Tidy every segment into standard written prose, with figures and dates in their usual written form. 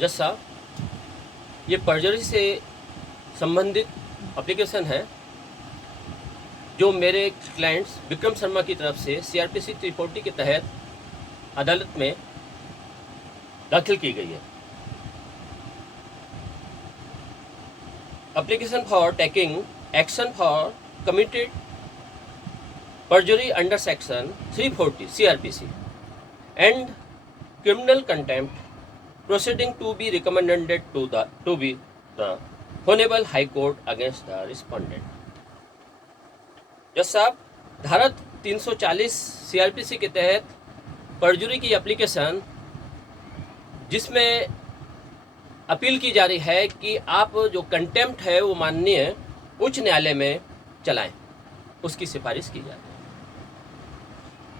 जज साहब, ये पर्जरी से संबंधित एप्लीकेशन है जो मेरे क्लाइंट्स विक्रम शर्मा की तरफ से CRPC 340 के तहत अदालत में दाखिल की गई है। Application for taking action for committed perjury under section 340 CRPC and criminal contempt proceeding to be recommended to be the Honorable High Court against the respondent। जज साहब, धारा 340 CRPC के तहत परजुरी की एप्लीकेशन जिसमें अपील की जा रही है कि आप जो कंटेम्प्ट है वो माननीय उच्च न्यायालय में चलाएं, उसकी सिफारिश की जाती है।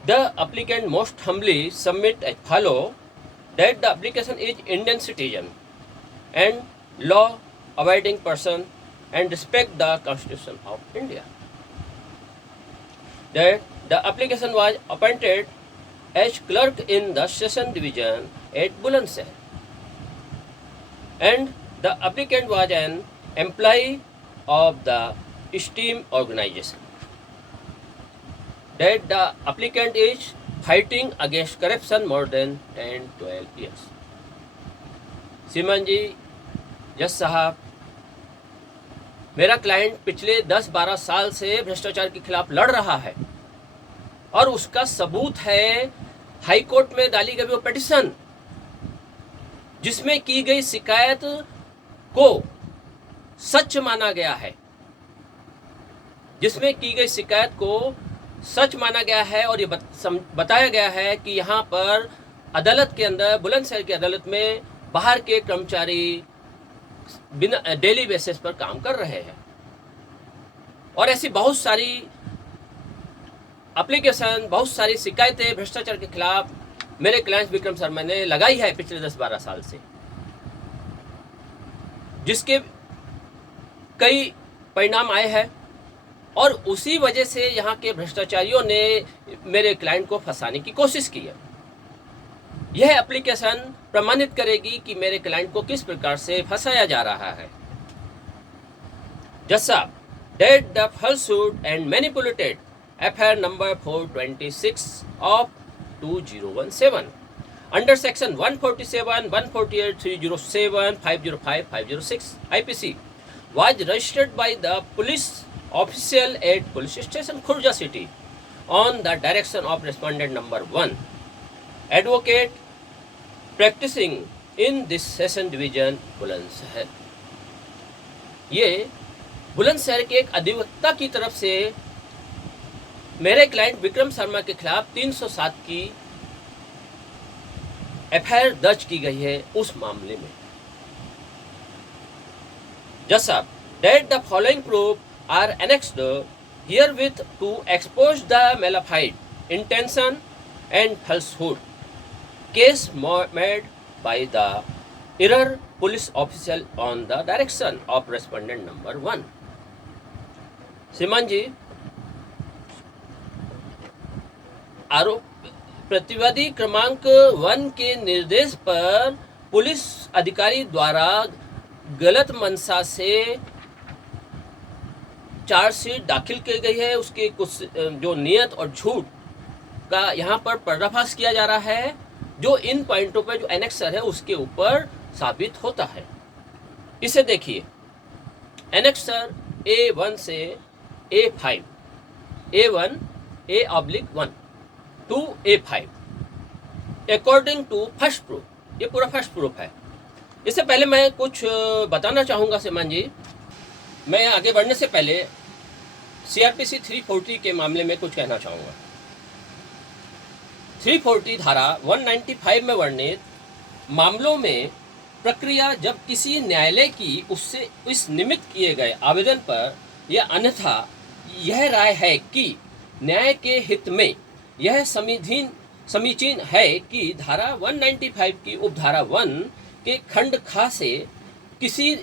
The applicant most humbly submit as follow that the application is Indian citizen and law-abiding person and respect the Constitution of India. That the application was appointed as clerk in the Session Division at Bulandshahr, and the applicant was an employee of the STEAM organization. That the applicant is fighting against corruption more than 10-12 years। श्रीमान जी, जज साहब, मेरा client पिछले 10-12 साल से भ्रष्टाचार के खिलाफ लड़ रहा है और उसका सबूत है हाई कोर्ट में डाली गई वो पिटीशन जिसमें की गई शिकायत को सच माना गया है, जिसमें की गई शिकायत को सच माना गया है और ये बताया गया है कि यहाँ पर अदालत के अंदर, बुलंदशहर की अदालत में बाहर के कर्मचारी बिना डेली बेसिस पर काम कर रहे हैं। और ऐसी बहुत सारी एप्लीकेशन, बहुत सारी शिकायतें भ्रष्टाचार के खिलाफ मेरे क्लाइंट विक्रम शर्मा ने लगाई है पिछले 10-12 साल से, जिसके कई परिणाम आए हैं और उसी वजह से यहाँ के भ्रष्टाचारियों ने मेरे क्लाइंट को फंसाने की कोशिश की है। यह एप्लीकेशन प्रमाणित करेगी कि मेरे क्लाइंट को किस प्रकार से फंसाया जा रहा है। जज साहब, that the falsehood and manipulated FIR number 426 of 2017 under section 147, 148, 307, 505, 506 IPC was registered by the police official at police station Khurja city on the direction of respondent number 1, advocate practicing in this session division Bulandshahr. ये बुलंदशहर के एक अधिवक्ता की तरफ से मेरे client Vikram Sharma के खिलाफ 307 की FIR दर्ज की गई है उस मामले में। जज साहब, that the following proof are annexed herewith to expose the malafide intention and falsehood case made by the error police official on the direction of respondent number 1। श्रीमान जी, आरोप प्रतिवादी क्रमांक 1 के निर्देश पर पुलिस अधिकारी द्वारा गलत मंशा से चार्जशीट दाखिल की गई है। उसके कुछ जो नियत और झूठ का यहाँ पर पर्दाफाश किया जा रहा है, जो इन पॉइंटों पर जो एनेक्सर है उसके ऊपर साबित होता है। इसे देखिए, एनेक्सर A1 से A5, A1 A/1 to A5 according to first proof, ये पूरा फर्स्ट प्रूफ है। इससे पहले मैं कुछ बताना चाहूँगा श्रीमान जी। मैं आगे बढ़ने से पहले CRPC 340 के मामले में कुछ कहना चाहूँगा। 340 धारा 195 में वर्णित मामलों में प्रक्रिया जब किसी न्यायालय की उससे इस निमित्त किए गए आवेदन पर या अन्यथा यह राय है कि न्याय के हित में यह समीचीन है कि धारा 195 की उपधारा 1 के खंड ख से किसी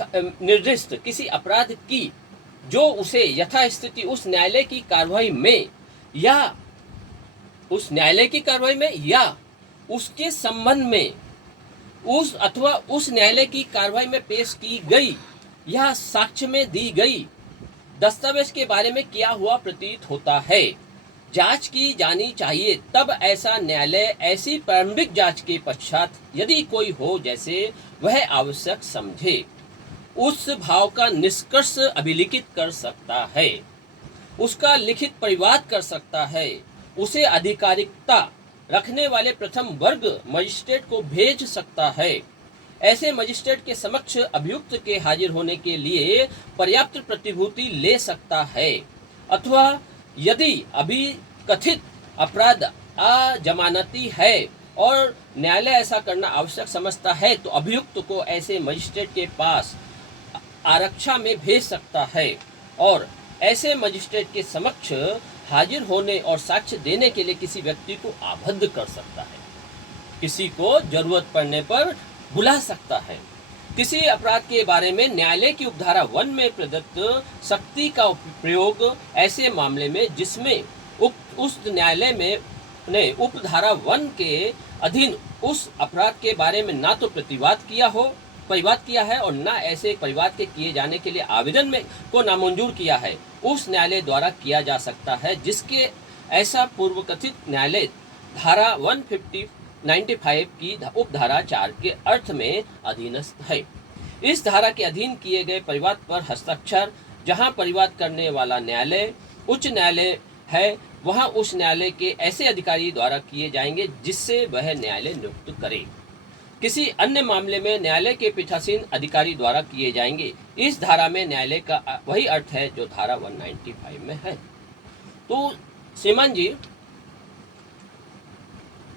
निर्दिष्ट किसी अपराध की जो उसे यथास्थिति उस न्यायालय की कार्रवाई में या उसके संबंध में उस न्यायालय की कार्रवाई में पेश की गई या साक्ष्य में दी गई दस्तावेज के बारे में किया हुआ प्रतीत होता है। जांच की जानी चाहिए, तब ऐसा न्यायालय ऐसी प्रारंभिक जांच के पश्चात यदि कोई हो जैसे वह आवश्यक समझे, उस भाव का निष्कर्ष अभिलिखित कर सकता है, उसका लिखित परिवाद कर सकता है, उसे आधिकारिकता रखने वाले प्रथम वर्ग मजिस्ट्रेट को भेज सकता है। ऐसे मजिस्ट्रेट के समक्ष अभियुक्त के हाजिर होने के लिए पर्याप्त प्रतिभूति ले सकता है, अथवा यदि अभी कथित अपराध अजमानती है और न्यायालय ऐसा करना आवश्यक समझता है तो अभियुक्त को ऐसे मजिस्ट्रेट के पास आरक्षा में भेज सकता है और ऐसे मजिस्ट्रेट के समक्ष हाजिर होने और साक्ष्य देने के लिए किसी व्यक्ति को आबद्ध कर सकता है, किसी को जरूरत पड़ने पर बुला सकता है। किसी अपराध के बारे में न्यायालय की उपधारा 1 में प्रदत्त शक्ति का प्रयोग ऐसे मामले में जिसमें उस न्यायालय में ने उपधारा 1 के अधीन उस अपराध के बारे में ना तो परिवाद किया है और न ऐसे परिवाद के किए जाने के लिए आवेदन में को नामंजूर किया है, उस न्यायालय द्वारा किया जा सकता है जिसके ऐसा पूर्व कथित न्यायालय धारा 195 की उपधारा 4 के अर्थ में अधीनस्थ है। इस धारा के अधीन किए गए परिवाद पर हस्ताक्षर जहां परिवाद करने वाला न्यायालय उच्च न्यायालय है, वहां उस न्यायालय के ऐसे अधिकारी द्वारा किए जाएंगे जिससे वह न्यायालय नियुक्त करे। किसी अन्य मामले में न्यायालय के पीठासीन अधिकारी द्वारा किए जाएंगे। इस धारा में न्यायालय का वही अर्थ है जो धारा 195 में है। तो श्रीमान जी,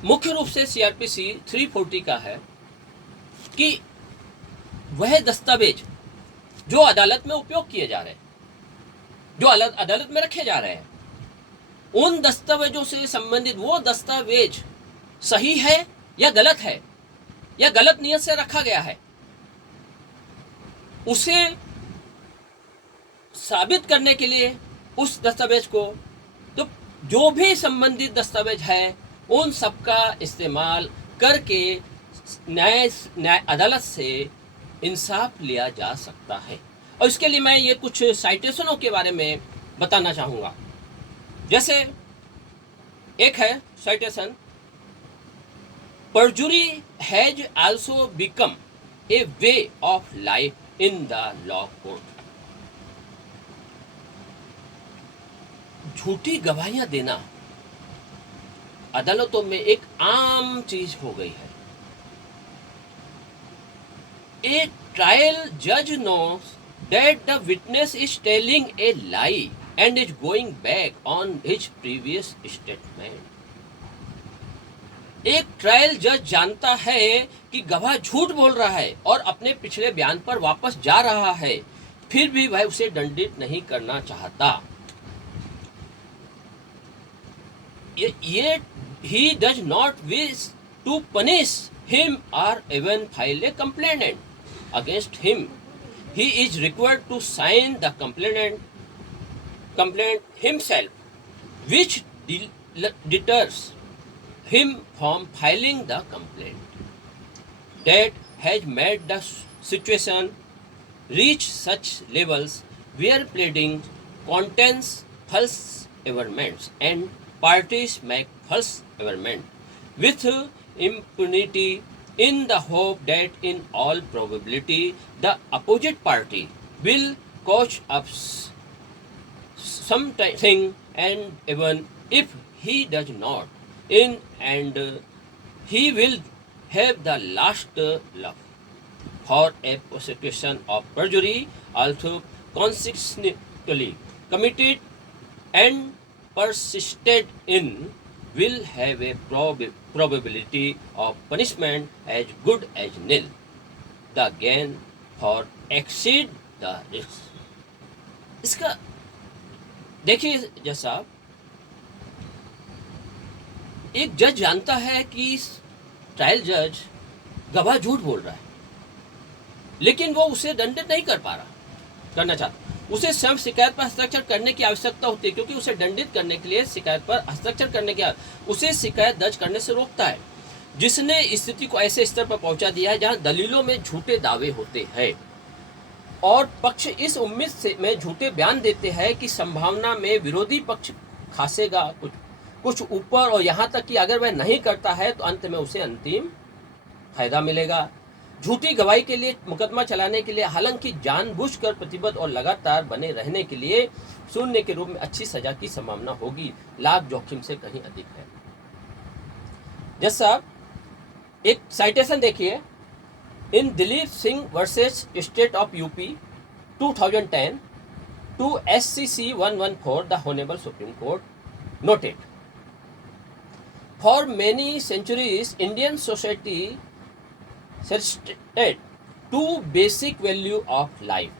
मुख्य रूप से सीआरपीसी 340 का है कि वह दस्तावेज जो अदालत में उपयोग किए जा रहे हैं, जो अदालत में रखे जा रहे हैं, उन दस्तावेजों से संबंधित वो दस्तावेज सही है या गलत है या गलत नियत से रखा गया है, उसे साबित करने के लिए उस दस्तावेज को तो जो भी संबंधित दस्तावेज है उन सब का इस्तेमाल करके न्याय अदालत से इंसाफ लिया जा सकता है। और इसके लिए मैं ये कुछ साइटेशनों के बारे में बताना चाहूँगा। जैसे एक है citation, perjury has also become a way of life in the law court. झूठी गवाहियां देना अदालतों में एक आम चीज हो गई है। A trial judge knows that the witness is telling a lie and is going back on his previous statement. एक ट्रायल जज जानता है कि गवाह झूठ बोल रहा है और अपने पिछले बयान पर वापस जा रहा है, फिर भी वह उसे दंडित नहीं करना चाहता। Yet he does not wish to punish him or even file a complaint against him. He is required to sign the complaint himself, which deters him from filing the complaint. That has made the situation reach such levels where pleading contains false averments and parties make false averment with impunity in the hope that in all probability the opposite party will cause up something, and even if he does not, he will have the last laugh. For a prosecution of perjury, although consistently committed and persisted in, will have a probability of punishment as good as nil. The gain for exceed the risk. इसका देखिए, जैसा एक जज जानता है कि trial जज गवाह झूठ बोल रहा है, लेकिन वो उसे दंडित नहीं करना चाहता। उसे स्वयं शिकायत पर हस्ताक्षर करने की आवश्यकता होती है, क्योंकि उसे दंडित करने के लिए शिकायत पर हस्ताक्षर करने की उसे शिकायत दर्ज करने से रोकता है। जिसने स्थिति को ऐसे स्तर पर पहुंचा दिया है जहां दलीलों में झूठे दावे होते हैं और पक्ष इस उम्मीद से में झूठे बयान देते हैं कि संभावना में विरोधी पक्ष खासेगा कुछ ऊपर, और यहाँ तक कि अगर वह नहीं करता है तो अंत में उसे अंतिम फायदा मिलेगा। झूठी गवाही के लिए मुकदमा चलाने के लिए, हालांकि जानबूझकर प्रतिबद्ध और लगातार बने रहने के लिए शून्य के रूप में अच्छी सजा की संभावना होगी, लाभ जोखिम से कहीं अधिक है। जज साहब एक साइटेशन देखिए, in Dilip Singh versus state of UP 2010 to SCC 114, the Honorable Supreme Court noted, for many centuries Indian society stated two basic values of life,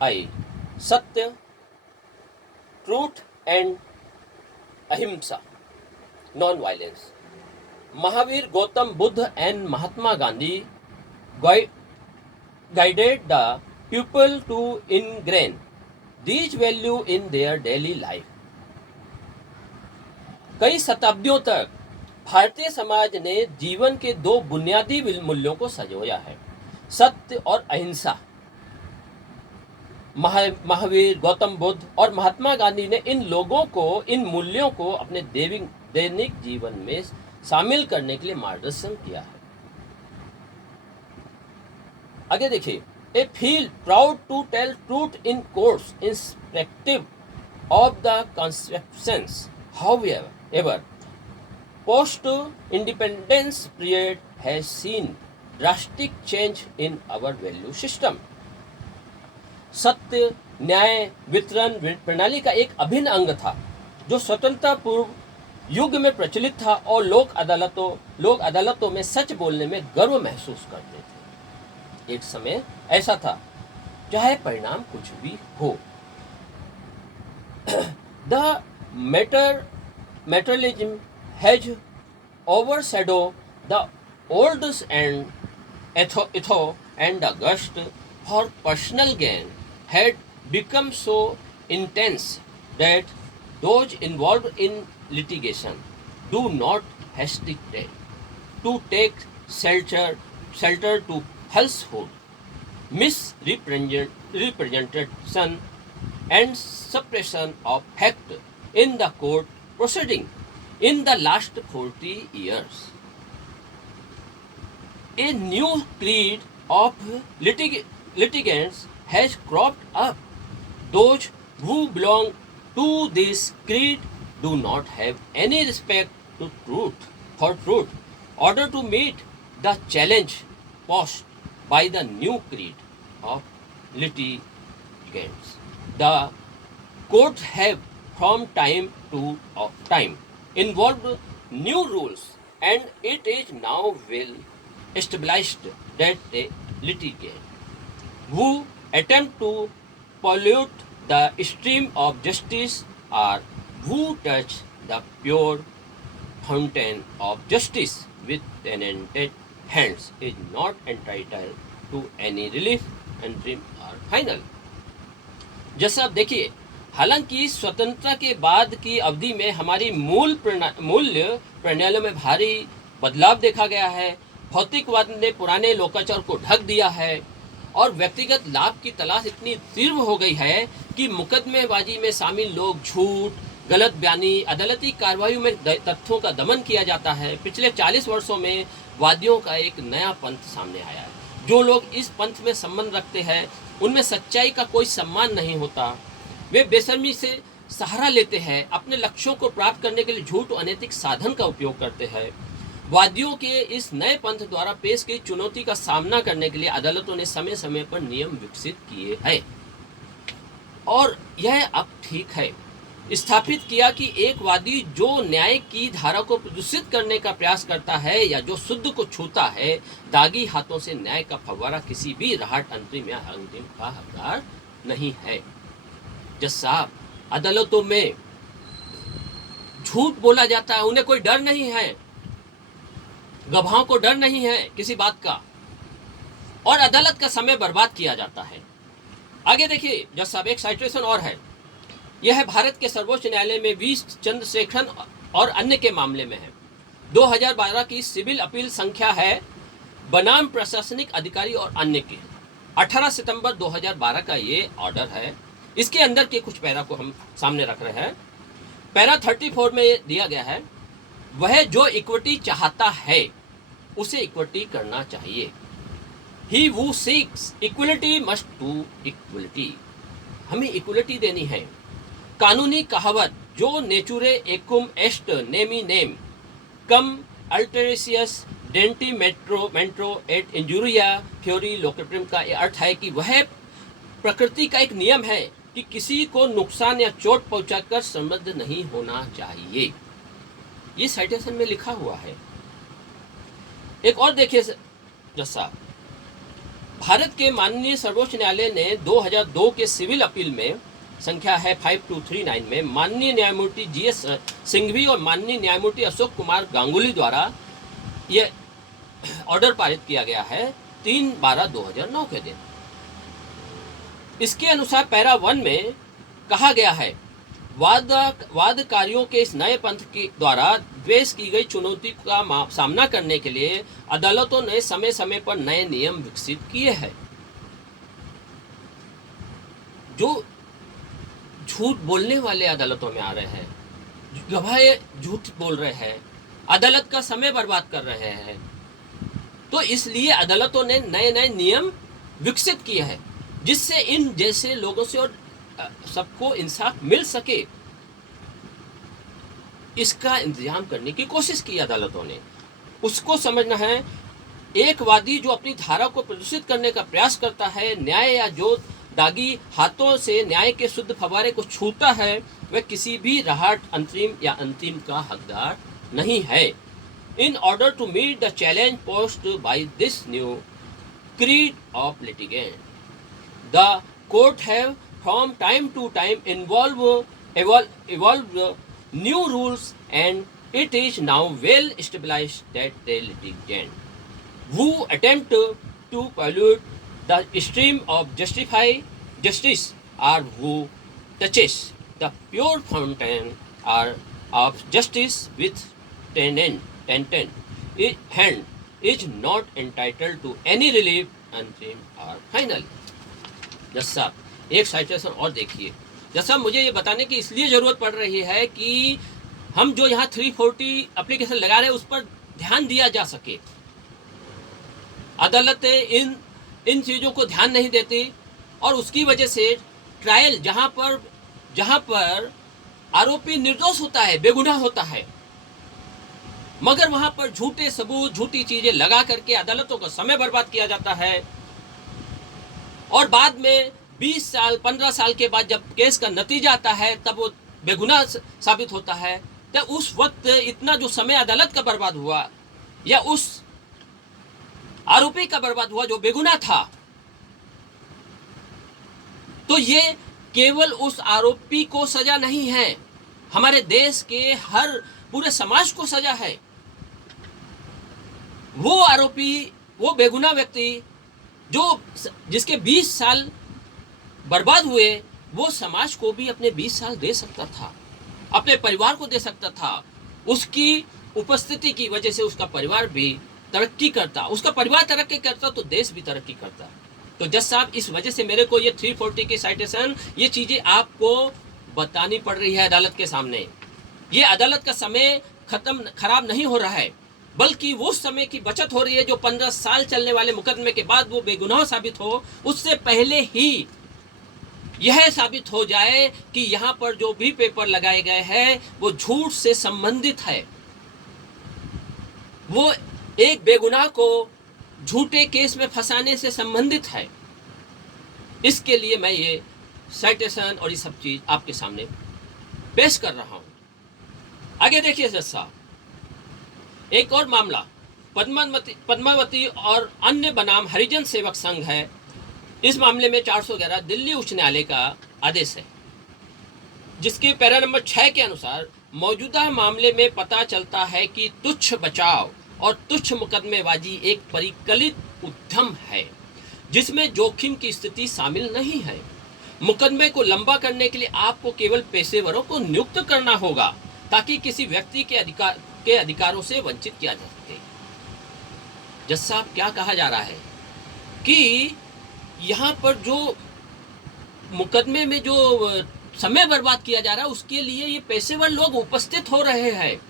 i.e. Satya, truth and ahimsa, non-violence. Mahavir, Gautam Buddha and Mahatma Gandhi guided the people to ingrain these values in their daily life. कई शताब्दियों तक भारतीय समाज ने जीवन के दो बुनियादी मूल्यों को संजोया है, सत्य और अहिंसा। महावीर, गौतम बुद्ध और महात्मा गांधी ने इन मूल्यों को अपने दैनिक जीवन में शामिल करने के लिए मार्गदर्शन किया है। आगे देखिए, a feel proud to tell truth in courts irrespective of the conceptions. However, post-independence period has seen drastic change in our value system. सत्य, न्याय, वितरण प्रणाली का एक अभिन्न अंग था जो स्वतंत्रता पूर्व युग में प्रचलित था और लोग अदालतों में सच बोलने में गर्व महसूस करते थे। एक समय ऐसा था, चाहे परिणाम कुछ भी हो। The materialism has overshadowed the old and ethos, and the gust for personal gain had become so intense that those involved in litigation do not hesitate to take shelter to falsehood, misrepresentation and suppression of fact in the court proceeding in the last 40 years. A new creed of litigants has cropped up. Those who belong to this creed do not have any respect for truth, order to meet the challenge posed by the new creed of litigants. The courts have from time to time involved new rules, and it is now well established that a litigant who attempt to pollute the stream of justice or who touch the pure fountain of justice with tenanted hands is not entitled to any relief, interim or final. जैसा आप देखिए, हालांकि स्वतंत्रता के बाद की अवधि में हमारी मूल्य प्रणालियों में भारी बदलाव देखा गया है। भौतिकवाद ने पुराने लोकाचार को ढक दिया है और व्यक्तिगत लाभ की तलाश इतनी तीव्र हो गई है कि मुकदमेबाजी में शामिल लोग झूठ, गलत बयानी, अदालती कार्रवाई में तथ्यों का दमन किया जाता है। पिछले 40 वर्षों में वादियों का एक नया पंथ सामने आया है। जो लोग इस पंथ में संबंध रखते हैं उनमें सच्चाई का कोई सम्मान नहीं होता। वे बेशर्मी से सहारा लेते हैं, अपने लक्ष्यों को प्राप्त करने के लिए झूठ और अनैतिक साधन का उपयोग करते हैं। वादियों के इस नए पंथ द्वारा पेश की चुनौती का सामना करने के लिए अदालतों ने समय समय पर नियम विकसित किए हैं और यह अब ठीक है स्थापित किया कि एक वादी जो न्याय की धारा को प्रदूषित करने का प्रयास करता है या जो शुद्ध को छूता है, दागी हाथों से न्याय का फव्वारा किसी भी राहत अंतरिम या अंतिम का हकदार नहीं है। जज साहब, अदालतों में झूठ बोला जाता है, उन्हें कोई डर नहीं है, गवाहों को डर नहीं है किसी बात का, और अदालत का समय बर्बाद किया जाता है। आगे देखिए जज साहब, एक साइटेशन और है। यह भारत के सर्वोच्च न्यायालय में वी चंद्रशेखरन और अन्य के मामले में है। 2012 की सिविल अपील संख्या है बनाम प्रशासनिक अधिकारी और अन्य की। 18 सितंबर 2012 का ये ऑर्डर है। इसके अंदर के कुछ पैरा को हम सामने रख रहे हैं। पैरा 34 में ये दिया गया है, वह जो इक्विटी चाहता है उसे इक्विटी करना चाहिए। He who seeks equality must do equality। हमें इक्वलिटी देनी है। कानूनी कहावत जो नेचुरे एकुम एस्ट नेमी नेम कम अल्टेरिसियस डेंटी मेट्रो एट इंजुरिया फ्योरी लोकेट्रिम का अर्थ है कि वह प्रकृति का एक नियम है कि किसी को नुकसान या चोट पहुंचाकर समृद्ध नहीं होना चाहिए। ये साइटेशन में लिखा हुआ है। एक और देखिए जज साहब, भारत के माननीय सर्वोच्च न्यायालय ने 2002 के सिविल अपील में संख्या है 5239 में माननीय न्यायमूर्ति जीएस सिंघवी और माननीय न्यायमूर्ति अशोक कुमार गांगुली द्वारा ये ऑर्डर पारित किया गया है 3/12/2009 के दिन। इसके अनुसार पैरा 1 में कहा गया है, वादकारियों के इस नए पंथ के द्वारा पेश की गई चुनौती का सामना करने के लिए अदालतों ने समय समय पर नए नियम विकसित किए हैं। जो झूठ बोलने वाले अदालतों में आ रहे हैं, गवाह झूठ बोल रहे हैं, अदालत का समय बर्बाद कर रहे हैं, तो इसलिए अदालतों ने नए नए नियम विकसित किए हैं जिससे इन जैसे लोगों से और सबको इंसाफ मिल सके, इसका इंतजाम करने की कोशिश की अदालतों ने। उसको समझना है, एक वादी जो अपनी धारा को प्रदूषित करने का प्रयास करता है, न्याय या जो दागी हाथों से न्याय के शुद्ध फव्वारे को छूता है, वह किसी भी राहत अंतिम का हकदार नहीं है। In order to meet the challenge posed by this new creed of litigant, the court have from time to time evolved new rules, and it is now well established that the litigant who attempt to pollute the stream of justice or who touches the pure fountain or of justice with tenant hand is not entitled to any relief until or final। जज साहब, एक citation और देखिए। जज साहब, मुझे ये बताने की इसलिए ज़रूरत पड़ रही है कि हम जो यहाँ 340 एप्लीकेशन लगा रहे हैं उस पर ध्यान दिया जा सके। अदालतें इन चीज़ों को ध्यान नहीं देती और उसकी वजह से ट्रायल जहाँ पर आरोपी निर्दोष होता है, बेगुनाह होता है, मगर वहां पर झूठे सबूत, झूठी चीजें लगा करके अदालतों का समय बर्बाद किया जाता है और बाद में 20 साल 15 साल के बाद जब केस का नतीजा आता है तब वो बेगुनाह साबित होता है। तो उस वक्त इतना जो समय अदालत का बर्बाद हुआ या उस आरोपी का बर्बाद हुआ जो बेगुनाह था, तो ये केवल उस आरोपी को सजा नहीं है, हमारे देश के हर पूरे समाज को सजा है। वो आरोपी, वो बेगुनाह व्यक्ति जिसके 20 साल बर्बाद हुए, वो समाज को भी अपने 20 साल दे सकता था, अपने परिवार को दे सकता था। उसकी उपस्थिति की वजह से उसका परिवार भी तरक्की करता, उसका परिवार तरक्की करता तो देश भी तरक्की करता। तो जज साहब, इस वजह से मेरे को ये 340 की साइटेशन, ये चीजें आपको बतानी पड़ रही है अदालत के सामने। ये अदालत का समय खराब नहीं हो रहा है, बल्कि वो समय की बचत हो रही है जो 15 साल चलने वाले मुकदमे के बाद वो बेगुनाह साबित हो, उससे पहले ही यह साबित हो जाए कि यहाँ पर जो भी पेपर लगाए गए हैं वो झूठ से संबंधित है, वो एक बेगुनाह को झूठे केस में फंसाने से संबंधित है। इसके लिए मैं ये साइटेशन और ये सब चीज आपके सामने पेश कर रहा हूं। आगे देखिए जज साहब, एक और मामला पद्मावती और अन्य बनाम हरिजन सेवक संघ है। इस मामले में 411 दिल्ली उच्च न्यायालय का आदेश है, जिसके पैरा नंबर 6 के अनुसार मौजूदा मामले में पता चलता है कि तुच्छ बचाव और तुच्छ मुकदमेबाजी एक परिकलित उद्यम है जिसमें जोखिम की स्थिति शामिल नहीं है। मुकदमे को लंबा करने के लिए आपको केवल पेशेवरों को नियुक्त करना होगा ताकि किसी व्यक्ति के के अधिकारों से वंचित किया जा सके। जज साहब, क्या कहा जा रहा है कि यहाँ पर जो मुकदमे में जो समय बर्बाद किया जा रहा है, उसके लिए ये पेशेवर लोग उपस्थित हो रहे हैं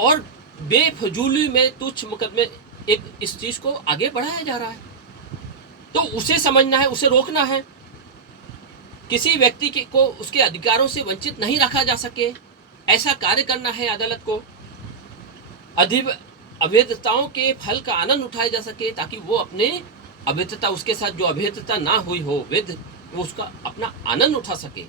और बेफजूली में तुच्छ मुकदमे इस चीज को आगे बढ़ाया जा रहा है। तो उसे समझना है, उसे रोकना है। किसी व्यक्ति को उसके अधिकारों से वंचित नहीं रखा जा सके, ऐसा कार्य करना है अदालत को। अवैधताओं के फल का आनंद उठाया जा सके ताकि वो अपने अवैधता, उसके साथ जो अवैधता ना हुई हो वैध, वो उसका अपना आनंद उठा सके।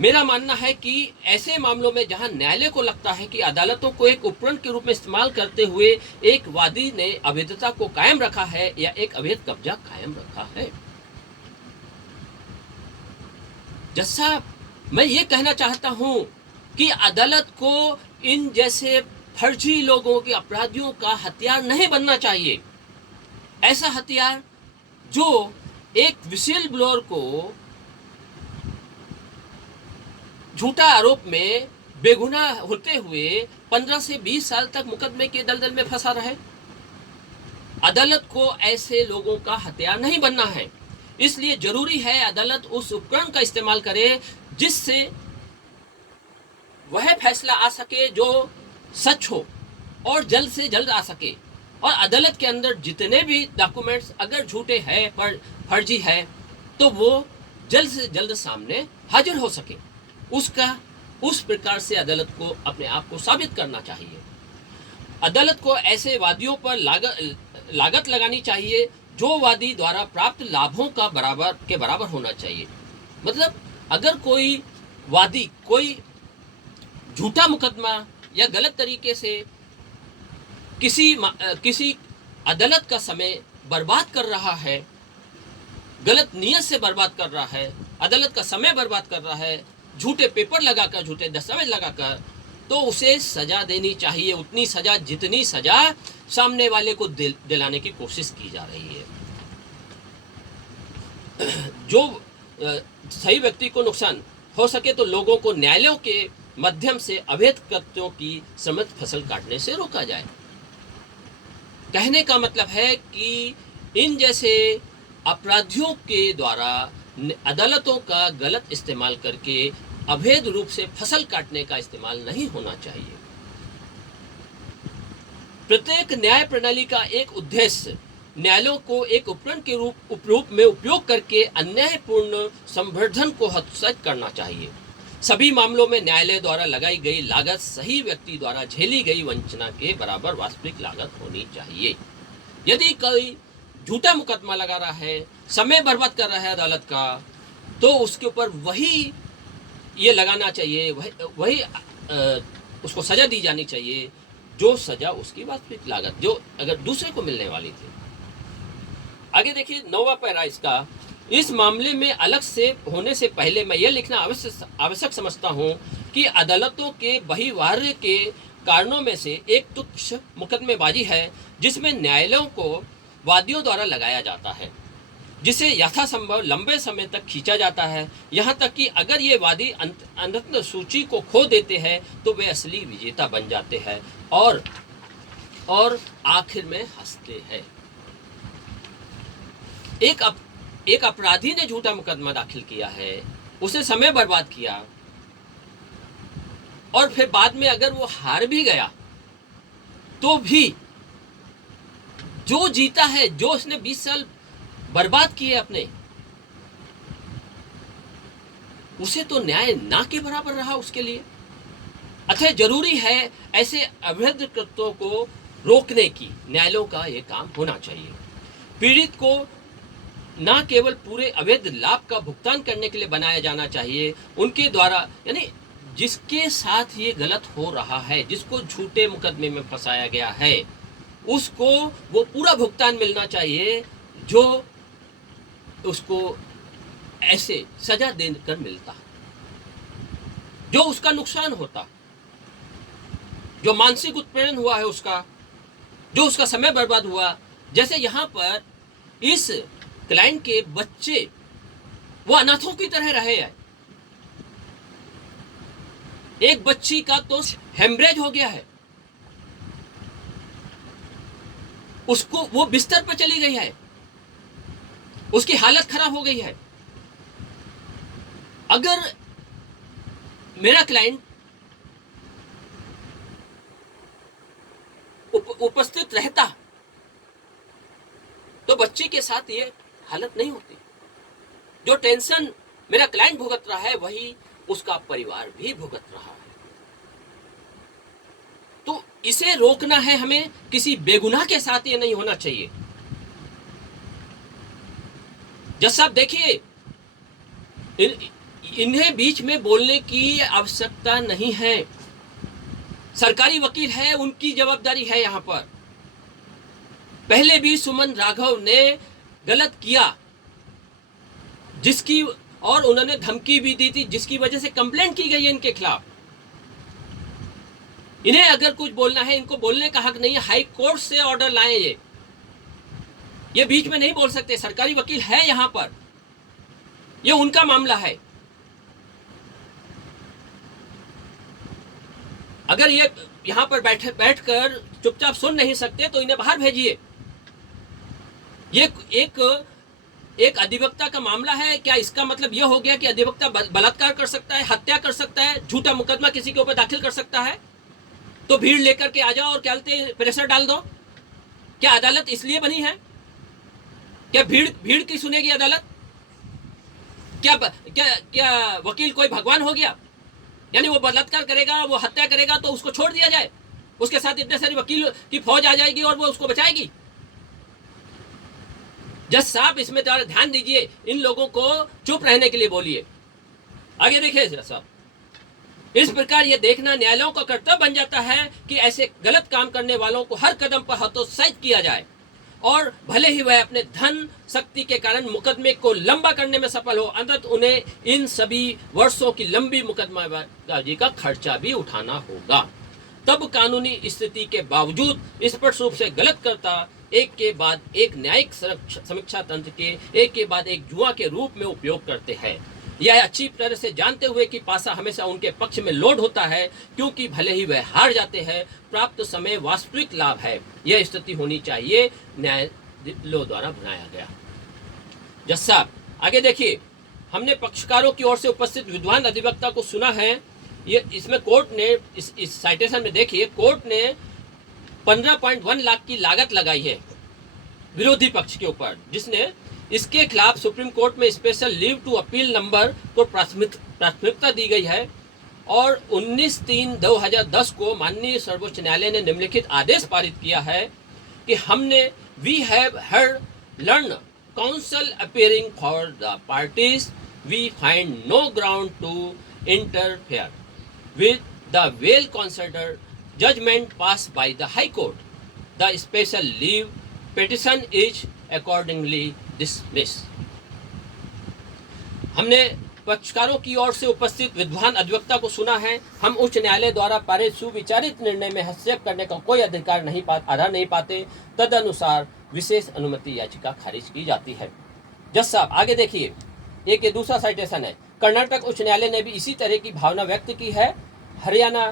मेरा मानना है कि ऐसे मामलों में जहां न्यायालय को लगता है कि अदालतों को एक उपकरण के रूप में इस्तेमाल करते हुए एक वादी ने अवैधता को कायम रखा है या एक अवैध कब्जा कायम रखा है। जज साहब, मैं ये कहना चाहता हूं कि अदालत को इन जैसे फर्जी लोगों के, अपराधियों का हथियार नहीं बनना चाहिए। ऐसा हथियार जो एक विसिल ब्लोअर को झूठा आरोप में बेगुनाह होते हुए 15 से 20 साल तक मुकदमे के दलदल में फंसा रहे। अदालत को ऐसे लोगों का हथियार नहीं बनना है। इसलिए जरूरी है अदालत उस उपकरण का इस्तेमाल करे जिससे वह फैसला आ सके जो सच हो और जल्द से जल्द आ सके। और अदालत के अंदर जितने भी डॉक्यूमेंट्स अगर झूठे हैं, फर्जी है, तो वो जल्द से जल्द सामने हाजिर हो सके। उस प्रकार से अदालत को अपने आप को साबित करना चाहिए। अदालत को ऐसे वादियों पर लागत लगानी चाहिए जो वादी द्वारा प्राप्त लाभों का बराबर होना चाहिए। मतलब अगर कोई वादी कोई झूठा मुकदमा या गलत तरीके से किसी अदालत का समय बर्बाद कर रहा है, गलत नियत से बर्बाद कर रहा है, अदालत का समय बर्बाद कर रहा है, झूठे पेपर लगाकर, झूठे दस्तावेज लगाकर, तो उसे सजा देनी चाहिए। उतनी सजा जितनी सजा सामने वाले को दिलाने की कोशिश की जा रही है। जो सही व्यक्ति को नुकसान हो सके तो लोगों को न्यायालयों के माध्यम से अवैध कृत्यों की समझ फसल काटने से रोका जाए। कहने का मतलब है कि इन जैसे अपराधियों के द्वारा अदालतों का गलत इस्तेमाल करके अवैध रूप से फसल काटने का इस्तेमाल नहीं होना चाहिए। प्रत्येक न्याय प्रणाली का एक उद्देश्य न्यायालयों को एक उपकरण के रूप में उपयोग करके अन्यायपूर्ण संवर्धन को हतोत्साहित करना चाहिए। सभी मामलों में न्यायालय द्वारा लगाई गई लागत सही व्यक्ति द्वारा झेली गई वंचना के बराबर वास्तविक लागत होनी चाहिए। यदि कोई झूठा मुकदमा लगा रहा है, समय बर्बाद कर रहा है अदालत का, तो उसके ऊपर वही ये लगाना चाहिए, वही उसको सजा दी जानी चाहिए जो सजा उसकी वास्तविक लागत जो अगर दूसरे को मिलने वाली थी। आगे देखिए 9वां पैरा इसका। इस मामले में अलग से होने से पहले मैं यह लिखना आवश्यक समझता हूं कि अदालतों के बहिर्वार्य के कारणों में से एक तुच्छ मुकदमेबाजी है जिसमें न्यायालयों को वादियों द्वारा लगाया जाता है, जिसे यथासंभव लंबे समय तक खींचा जाता है। यहाँ तक कि अगर ये वादी अंततः सूची को खो देते हैं तो वे असली विजेता बन जाते हैं और आखिर में हंसते हैं। एक अपराधी ने झूठा मुकदमा दाखिल किया है, उसे समय बर्बाद किया और फिर बाद में अगर वो हार भी गया तो भी जो जीता है, जो उसने 20 साल बर्बाद किए अपने, उसे तो न्याय ना के बराबर रहा उसके लिए। अतः जरूरी है ऐसे अवैध कृत्यों को रोकने की न्यायालयों का यह काम होना चाहिए। पीड़ित को ना केवल पूरे अवैध लाभ का भुगतान करने के लिए बनाया जाना चाहिए, उनके द्वारा यानी जिसके साथ ये गलत हो रहा है, जिसको झूठे मुकदमे में फंसाया गया है, उसको वो पूरा भुगतान मिलना चाहिए जो उसको ऐसे सजा देकर मिलता, जो उसका नुकसान होता, जो मानसिक उत्पीड़न हुआ है उसका, जो उसका समय बर्बाद हुआ। जैसे यहाँ पर इस क्लाइंट के बच्चे वो अनाथों की तरह रहे हैं, एक बच्ची का तो हेमरेज हो गया है, उसको वो बिस्तर पर चली गई है, उसकी हालत खराब हो गई है। अगर मेरा क्लाइंट उपस्थित रहता तो बच्ची के साथ ये हालत नहीं होती। जो टेंशन मेरा क्लाइंट भुगत रहा है वही उसका परिवार भी भुगत रहा है। तो इसे रोकना है हमें, किसी बेगुनाह के साथ ये नहीं होना चाहिए। जज साहब देखिए, इन्हें बीच में बोलने की आवश्यकता नहीं है। सरकारी वकील है, उनकी जवाबदारी है यहां पर। पहले भी सुमन राघव ने गलत किया, जिसकी और उन्होंने धमकी भी दी थी, जिसकी वजह से कंप्लेंट की गई है इनके खिलाफ। इन्हें अगर कुछ बोलना है, इनको बोलने का हक नहीं है। हाई कोर्ट से ऑर्डर लाए, ये बीच में नहीं बोल सकते। सरकारी वकील है यहां पर, ये उनका मामला है। अगर ये यहां पर बैठकर चुपचाप सुन नहीं सकते तो इन्हें बाहर भेजिए। ये एक अधिवक्ता का मामला है। क्या इसका मतलब यह हो गया कि अधिवक्ता बलात्कार कर सकता है, हत्या कर सकता है, झूठा मुकदमा किसी के ऊपर दाखिल कर सकता है? तो भीड़ लेकर के आ जाओ और क्या प्रेशर डाल दो। क्या अदालत इसलिए बनी है? क्या भीड़ की सुनेगी अदालत? क्या क्या क्या वकील कोई भगवान हो गया? यानी वो बलात्कार करेगा, वो हत्या करेगा तो उसको छोड़ दिया जाए, उसके साथ इतने सारे वकील की फौज आ जाएगी और वो उसको बचाएगी? जज साहब इसमें थोड़ा ध्यान दीजिए, इन लोगों को चुप रहने के लिए बोलिए। आगे देखिए जज साहब, इस प्रकार ये देखना न्यायालयों का कर्तव्य बन जाता है कि ऐसे गलत काम करने वालों को हर कदम पर हतोत्साहित किया जाए, और भले ही वह अपने धन शक्ति के कारण मुकदमे को लंबा करने में सफल हो, अंततः उन्हें इन सभी वर्षों की लंबी मुकदमेबाजी का खर्चा भी उठाना होगा। तब कानूनी स्थिति के बावजूद स्पष्ट रूप से गलत करता एक के बाद एक न्यायिक समीक्षा तंत्र के एक के बाद एक जुआ के रूप में उपयोग करते हैं। यह अच्छी तरह से जानते हुए कि पासा हमेशा उनके पक्ष में लोड होता है, क्योंकि भले ही वह हार जाते हैं, प्राप्त समय वास्तविक लाभ है। यह स्थिति होनी चाहिए, न्यायालयों द्वारा बनाया गया। जज साहब आगे देखिए, हमने पक्षकारों की ओर से उपस्थित विद्वान अधिवक्ता को सुना है। ये इसमें कोर्ट ने इस साइटेशन में देखिए, कोर्ट ने 15.1 लाख की लागत लगाई है विरोधी पक्ष के ऊपर, जिसने इसके खिलाफ सुप्रीम कोर्ट में special leave to appeal number को प्राथमिकता दी गई है। और 19/3/2010 को माननीय सर्वोच्च न्यायालय ने निम्नलिखित आदेश पारित किया है कि हमने we have heard learned counsel appearing for the parties, we find no ground to interfere with the well considered judgment passed by the High Court. The special leave petition is accordingly dismissed. हमने पक्षकारों की ओर से उपस्थित विद्वान अधिवक्ता को सुना है। हम उच्च न्यायालय द्वारा पारित सुविचारित निर्णय में हस्तक्षेप करने का कोई आधार नहीं पाते, तदनुसार विशेष अनुमति याचिका खारिज की जाती है। जज साहब आगे देखिए, एक ये दूसरा साइटेशन है। कर्नाटक उच्च न्यायालय ने भी इसी तरह की भावना व्यक्त की है। हरियाणा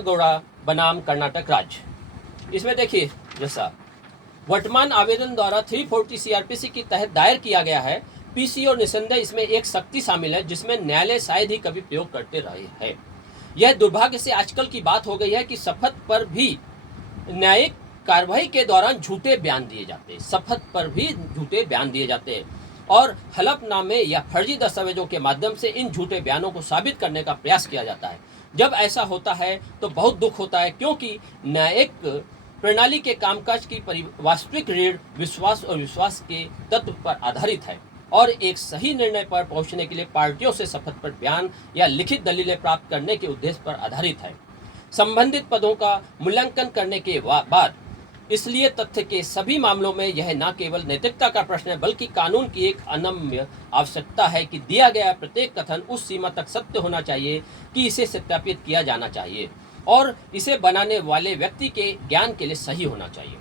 गौड़ा बनाम कर्नाटक राज्य। इसमें देखिए जैसा वर्तमान आवेदन द्वारा 340 सीआरपीसी के तहत दायर किया गया है। पीसी और निसंदेह इसमें एक शक्ति शामिल है जिसमें न्यायालय शायद ही कभी प्रयोग करते रहे हैं। यह दुर्भाग्य से आजकल की बात हो गई है कि शपथ पर भी न्यायिक कार्रवाई के दौरान झूठे बयान दिए जाते हैं, शपथ पर भी झूठे बयान दिए जाते हैं और हलफनामे या फर्जी दस्तावेजों के माध्यम से इन झूठे बयानों को साबित करने का प्रयास किया जाता है। जब ऐसा होता है तो बहुत दुख होता है, क्योंकि न्यायिक प्रणाली के कामकाज की वास्तविक रीढ़ विश्वास और विश्वास के तत्व पर आधारित है और एक सही निर्णय पर पहुंचने के लिए पार्टियों से शपथ पर बयान या लिखित दलीलें प्राप्त करने के उद्देश्य पर आधारित है। संबंधित पदों का मूल्यांकन करने के बाद इसलिए तथ्य के सभी मामलों में यह न केवल नैतिकता का प्रश्न है बल्कि कानून की एक अनम्य आवश्यकता है कि दिया गया प्रत्येक कथन उस सीमा तक सत्य होना चाहिए कि इसे सत्यापित किया जाना चाहिए और इसे बनाने वाले व्यक्ति के ज्ञान के लिए सही होना चाहिए।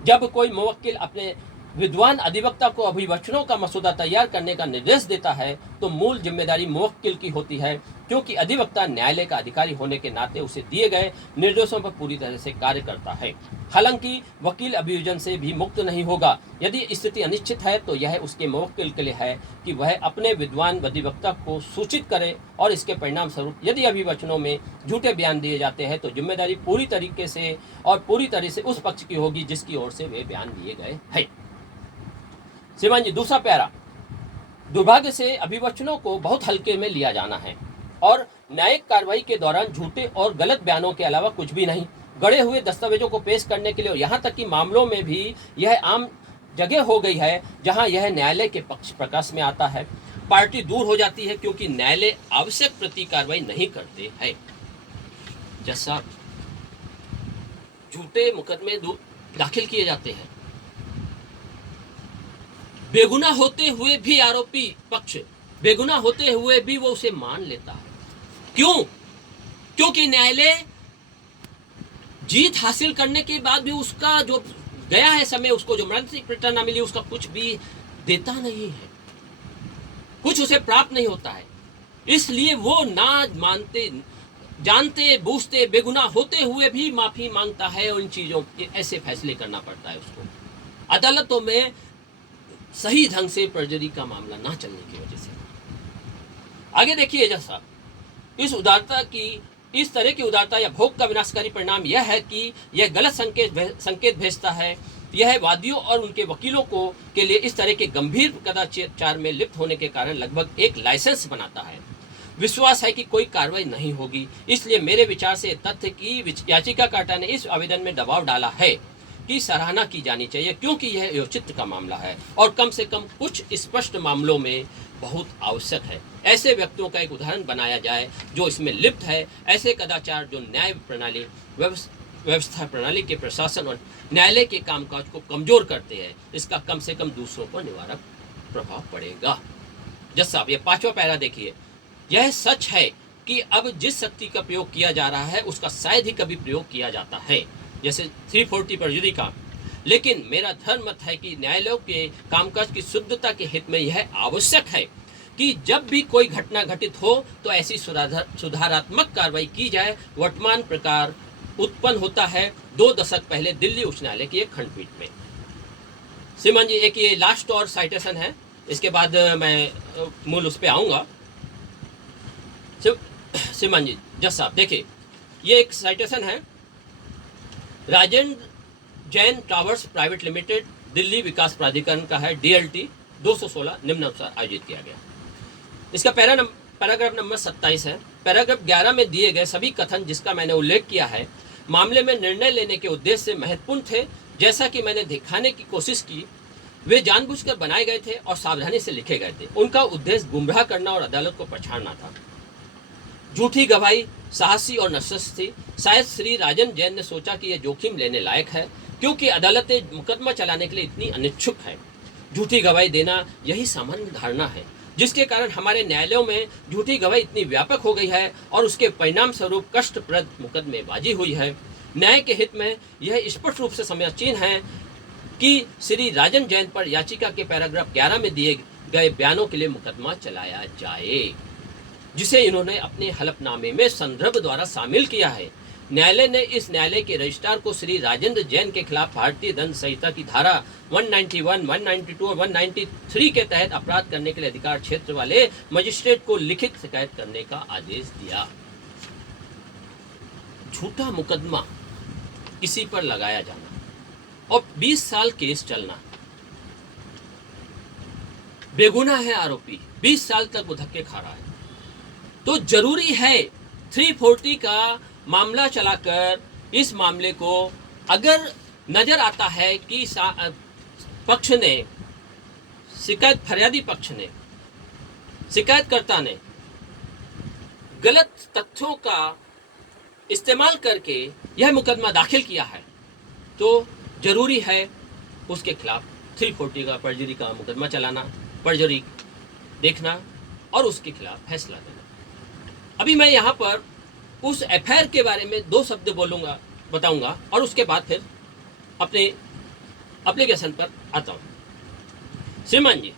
जब कोई मुवक्किल अपने विद्वान अधिवक्ता को अभिवचनों का मसौदा तैयार करने का निर्देश देता है तो मूल जिम्मेदारी मुवक्किल की होती है क्योंकि अधिवक्ता न्यायालय का अधिकारी होने के नाते उसे दिए गए निर्देशों पर पूरी तरह से कार्य करता है। हालांकि वकील अभियोजन से भी मुक्त नहीं होगा। यदि स्थिति अनिश्चित है तो यह उसके मुवक्किल के लिए है कि वह अपने विद्वान अधिवक्ता को सूचित करे और इसके परिणाम स्वरूप यदि अभिवचनों में झूठे बयान दिए जाते हैं तो जिम्मेदारी पूरी तरीके से और पूरी तरह से उस पक्ष की होगी जिसकी ओर से वे बयान दिए गए हैं। श्रीमान जी, दूसरा पैरा, दुर्भाग्य से अभिवचनों को बहुत हल्के में लिया जाना है और न्यायिक कार्रवाई के दौरान झूठे और गलत बयानों के अलावा कुछ भी नहीं। गढ़े हुए दस्तावेजों को पेश करने के लिए और यहाँ तक कि मामलों में भी यह आम जगह हो गई है जहाँ यह न्यायालय के पक्ष प्रकाश में आता है। पार्टी दूर हो जाती है क्योंकि न्यायालय आवश्यक प्रति कार्रवाई नहीं करते हैं। जैसा झूठे मुकदमे दाखिल किए जाते हैं, बेगुनाह होते हुए भी आरोपी पक्ष बेगुनाह होते हुए भी वो उसे मान लेता है। क्यों? क्योंकि न्यायालय जीत हासिल करने के बाद भी उसका जो गया है समय, उसको जो मरणोपरांत प्रेरणा मिली, उसका कुछ भी देता नहीं है, कुछ उसे प्राप्त नहीं होता है। इसलिए वो ना मानते, जानते बूझते, बेगुनाह होते हुए भी माफी मांगता है और इन चीजों के ऐसे फैसले करना पड़ता है उसको। अदालतों में सही ढंग से पर्जरी का मामला ना चलने की वजह से। आगे देखिए जैसा इस तरह की उदारता या भोग का विनाशकारी परिणाम यह है कि यह गलत संकेत भेजता है। यह वादियों और उनके वकीलों को के लिए इस तरह के गंभीर कदाचार में लिप्त होने के कारण लगभग एक लाइसेंस बनाता है। विश्वास है कि कोई कार्रवाई नहीं होगी। इसलिए मेरे विचार से तथ्य की याचिकाकर्ता ने इस आवेदन में दबाव डाला है की सराहना की जानी चाहिए, क्योंकि यह औचित्य का मामला है और कम से कम कुछ स्पष्ट मामलों में बहुत आवश्यक है। ऐसे व्यक्तियों का एक उदाहरण बनाया जाए जो इसमें लिप्त है। ऐसे कदाचार जो न्याय प्रणाली, व्यवस्था प्रणाली के प्रशासन और न्यायालय के कामकाज को कमजोर करते हैं, इसका कम से कम दूसरों पर निवारक प्रभाव पड़ेगा। जज साहब, ये 5वां पैरा देखिए। यह सच है कि अब जिस शक्ति का प्रयोग किया जा रहा है उसका शायद ही कभी प्रयोग किया जाता है, जैसे 340 पर्जुरी का। लेकिन मेरा धर्म मत है कि न्यायालयों के कामकाज की शुद्धता के हित में यह आवश्यक है कि जब भी कोई घटना घटित हो तो ऐसी सुधारात्मक कार्रवाई की जाए। वर्तमान प्रकार उत्पन्न होता है 2 दशक पहले दिल्ली उच्च न्यायालय की एक खंडपीठ में। श्रीमान जी, एक ये लास्ट और साइटेशन है, इसके बाद मैं मूल उस पर आऊंगा। श्रीमान जी, जज साहब देखिए, ये एक साइटेशन है, Rajendra Jain towers private limited, Delhi Vikas Pradhikaran का है, DLT 216 निम्नानुसार आयोजित किया गया। इसका पैराग्राफ नंबर 27 है। पैराग्राफ 11 में दिए गए सभी कथन जिसका मैंने उल्लेख किया है मामले में निर्णय लेने के उद्देश्य से महत्वपूर्ण थे। जैसा कि मैंने दिखाने की कोशिश की, वे जानबूझकर बनाए गए थे और सावधानी से लिखे गए थे। उनका उद्देश्य गुमराह करना और अदालत को पछाड़ना था। झूठी गवाही साहसी और नशस थी। शायद श्री राजन जैन ने सोचा कि यह जोखिम लेने लायक है क्योंकि अदालतें मुकदमा चलाने के लिए इतनी अनिच्छुक है। झूठी गवाही देना यही सामान्य धारणा है जिसके कारण हमारे न्यायालयों में झूठी गवाही इतनी व्यापक हो गई है और उसके परिणाम स्वरूप कष्टप्रद मुकदमेबाजी हुई है। न्याय के हित में यह स्पष्ट रूप से समझनीय है कि श्री राजन जैन पर याचिका के पैराग्राफ 11 में दिए गए बयानों के लिए मुकदमा चलाया जाए, जिसे इन्होंने अपने हलफनामे में संदर्भ द्वारा शामिल किया है। न्यायालय ने इस न्यायालय के रजिस्ट्रार को श्री राजेंद्र जैन के खिलाफ भारतीय दंड संहिता की धारा 191, 192 और 193 के तहत अपराध करने के लिए अधिकार क्षेत्र वाले मजिस्ट्रेट को लिखित शिकायत करने का आदेश दिया। झूठा मुकदमा किसी पर लगाया जाना और 20 साल केस चलना, बेगुनाह है आरोपी, 20 साल तक वो धक्के खा रहा है, तो जरूरी है 340 का मामला चलाकर इस मामले को अगर नजर आता है कि पक्ष ने, फरियादी पक्ष ने, शिकायतकर्ता ने गलत तथ्यों का इस्तेमाल करके यह मुकदमा दाखिल किया है, तो जरूरी है उसके खिलाफ 340 का पर्जरी का मुकदमा चलाना, पर्जरी देखना और उसके खिलाफ फैसला देना। अभी मैं यहाँ पर उस एफआईआर के बारे में 2 शब्द बताऊंगा और उसके बाद फिर अपने एप्लीकेशन पर आता हूँ। श्रीमान जी,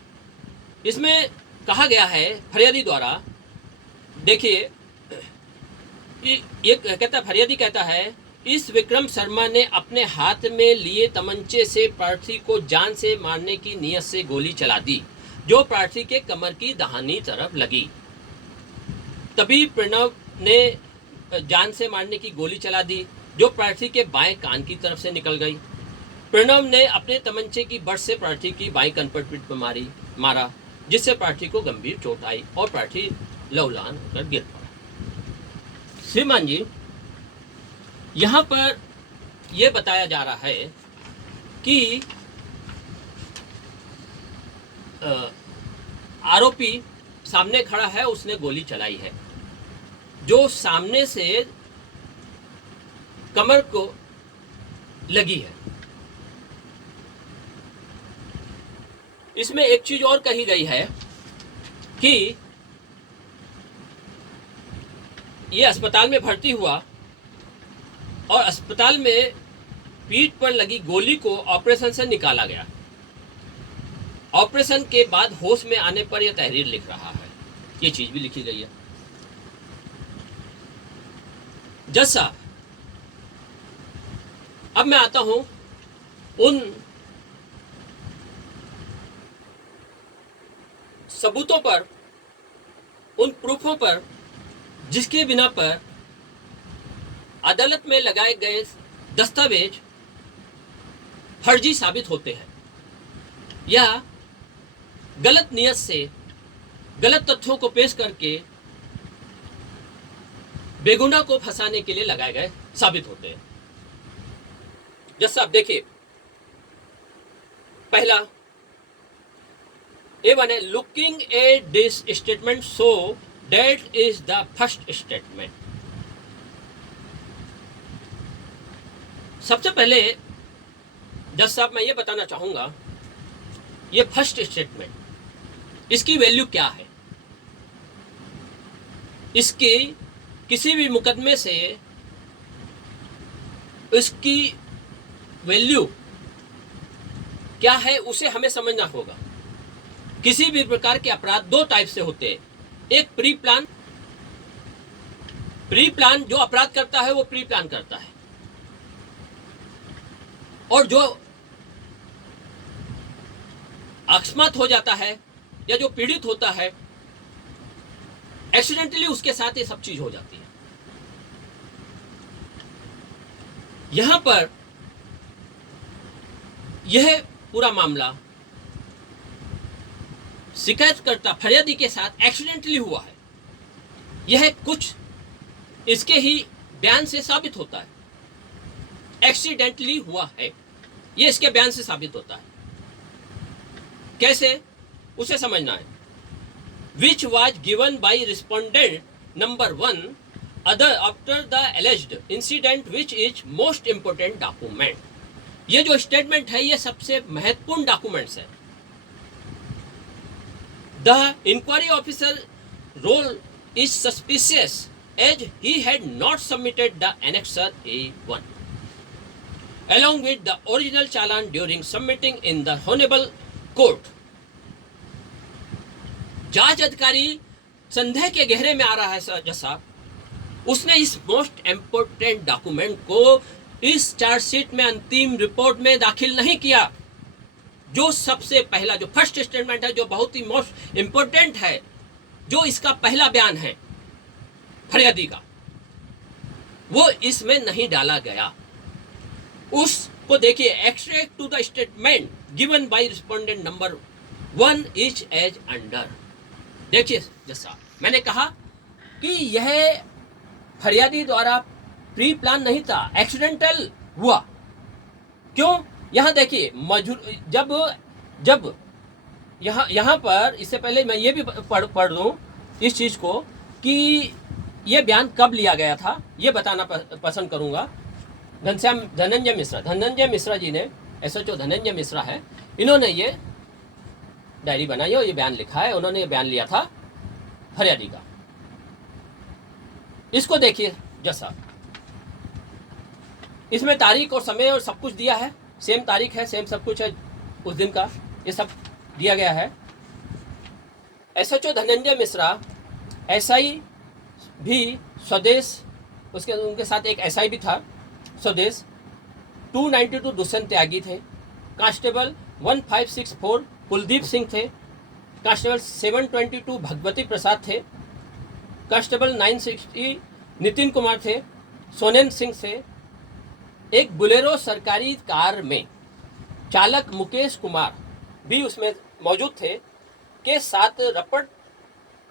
इसमें कहा गया है फरियादी द्वारा, देखिए ये कहता, फरियादी कहता है, इस विक्रम शर्मा ने अपने हाथ में लिए तमंचे से प्रार्थी को जान से मारने की नीयत से गोली चला दी, जो प्रार्थी के कमर की दाहिनी तरफ लगी। तभी प्रणव ने जान से मारने की गोली चला दी, जो प्रार्थी के बाएं कान की तरफ से निकल गई। प्रणव ने अपने तमंचे की बट से प्रार्थी की बाएं कान पर पीठ पर मारा, जिससे प्रार्थी को गंभीर चोट आई और प्रार्थी लहूलुहान होकर गिर पड़ा। श्रीमान जी, यहाँ पर यह बताया जा रहा है कि आरोपी सामने खड़ा है, उसने गोली चलाई है, जो सामने से कमर को लगी है। इसमें एक चीज और कही गई है कि ये अस्पताल में भर्ती हुआ और अस्पताल में पीठ पर लगी गोली को ऑपरेशन से निकाला गया। ऑपरेशन के बाद होश में आने पर यह तहरीर लिख रहा है, ये चीज भी लिखी गई है। जज साहब, अब मैं आता हूं उन सबूतों पर, उन प्रूफों पर जिसके बिना पर अदालत में लगाए गए दस्तावेज फर्जी साबित होते हैं या गलत नियत से गलत तथ्यों को पेश करके बेगुनाह को फंसाने के लिए लगाए गए साबित होते हैं। जज साहब देखिए, पहला A1 है, looking at this statement so that is the first statement. सबसे पहले जज साहब मैं ये बताना चाहूंगा, ये फर्स्ट स्टेटमेंट, इसकी वैल्यू क्या है? इसकी किसी भी मुकदमे से इसकी वैल्यू क्या है उसे हमें समझना होगा। किसी भी प्रकार के अपराध दो टाइप से होते हैं, एक प्री प्लान जो अपराध करता है वो प्री प्लान करता है, और जो अकस्मात हो जाता है या जो पीड़ित होता है एक्सीडेंटली, उसके साथ ये सब चीज हो जाती है। यहां पर यह पूरा मामला शिकायतकर्ता फरियादी के साथ एक्सीडेंटली हुआ है। यह कुछ इसके ही बयान से साबित होता है, एक्सीडेंटली हुआ है, यह इसके बयान से साबित होता है। कैसे, उसे समझना है। Which was given by respondent number 1 other after the alleged incident which is most important document. ये जो स्टेटमेंट है ये सबसे महत्वपूर्ण डॉक्यूमेंट्स है। The inquiry officer role is suspicious as he had not submitted the annexure A1 along with the original challan during submitting in the honorable court. जांच अधिकारी संदेह के गहरे में आ रहा है जज साहब, उसने इस मोस्ट इम्पोर्टेंट डॉक्यूमेंट को इस चार्जशीट में अंतिम रिपोर्ट में दाखिल नहीं किया। जो सबसे पहला, जो फर्स्ट स्टेटमेंट है, जो बहुत ही मोस्ट इंपोर्टेंट है, जो इसका पहला बयान है फरियादी का, वो इसमें नहीं डाला गया। उसको देखिए, extract to the statement given by respondent number 1 is as under. देखिए जैसा मैंने कहा कि यह फरियादी द्वारा प्री प्लान नहीं था, एक्सीडेंटल हुआ। क्यों? यहाँ देखिए, जब यहाँ पर, इससे पहले मैं ये भी पढ़ दूँ इस चीज़ को कि ये बयान कब लिया गया था, ये बताना पसंद करूँगा। धनंजय मिश्रा जी ने, SHO धनंजय मिश्रा है, इन्होंने ये डायरी बनाई और ये बयान लिखा है। उन्होंने ये बयान लिया था फरियादी का। इसको देखिए जैसा, इसमें तारीख और समय और सब कुछ दिया है, सेम तारीख है, सेम सब कुछ है उस दिन का, ये सब दिया गया है। SHO धनंजय मिश्रा SI भी स्वदेश उसके उनके साथ एक एसआई भी था स्वदेश, 292 दुष्यंत त्यागी थे, कांस्टेबल 1564 कुलदीप सिंह थे, कांस्टेबल 722 भगवती प्रसाद थे, कांस्टेबल 960 नितिन कुमार थे, सोनेन सिंह थे। एक बुलेरो सरकारी कार में चालक मुकेश कुमार भी उसमें मौजूद थे के साथ रपट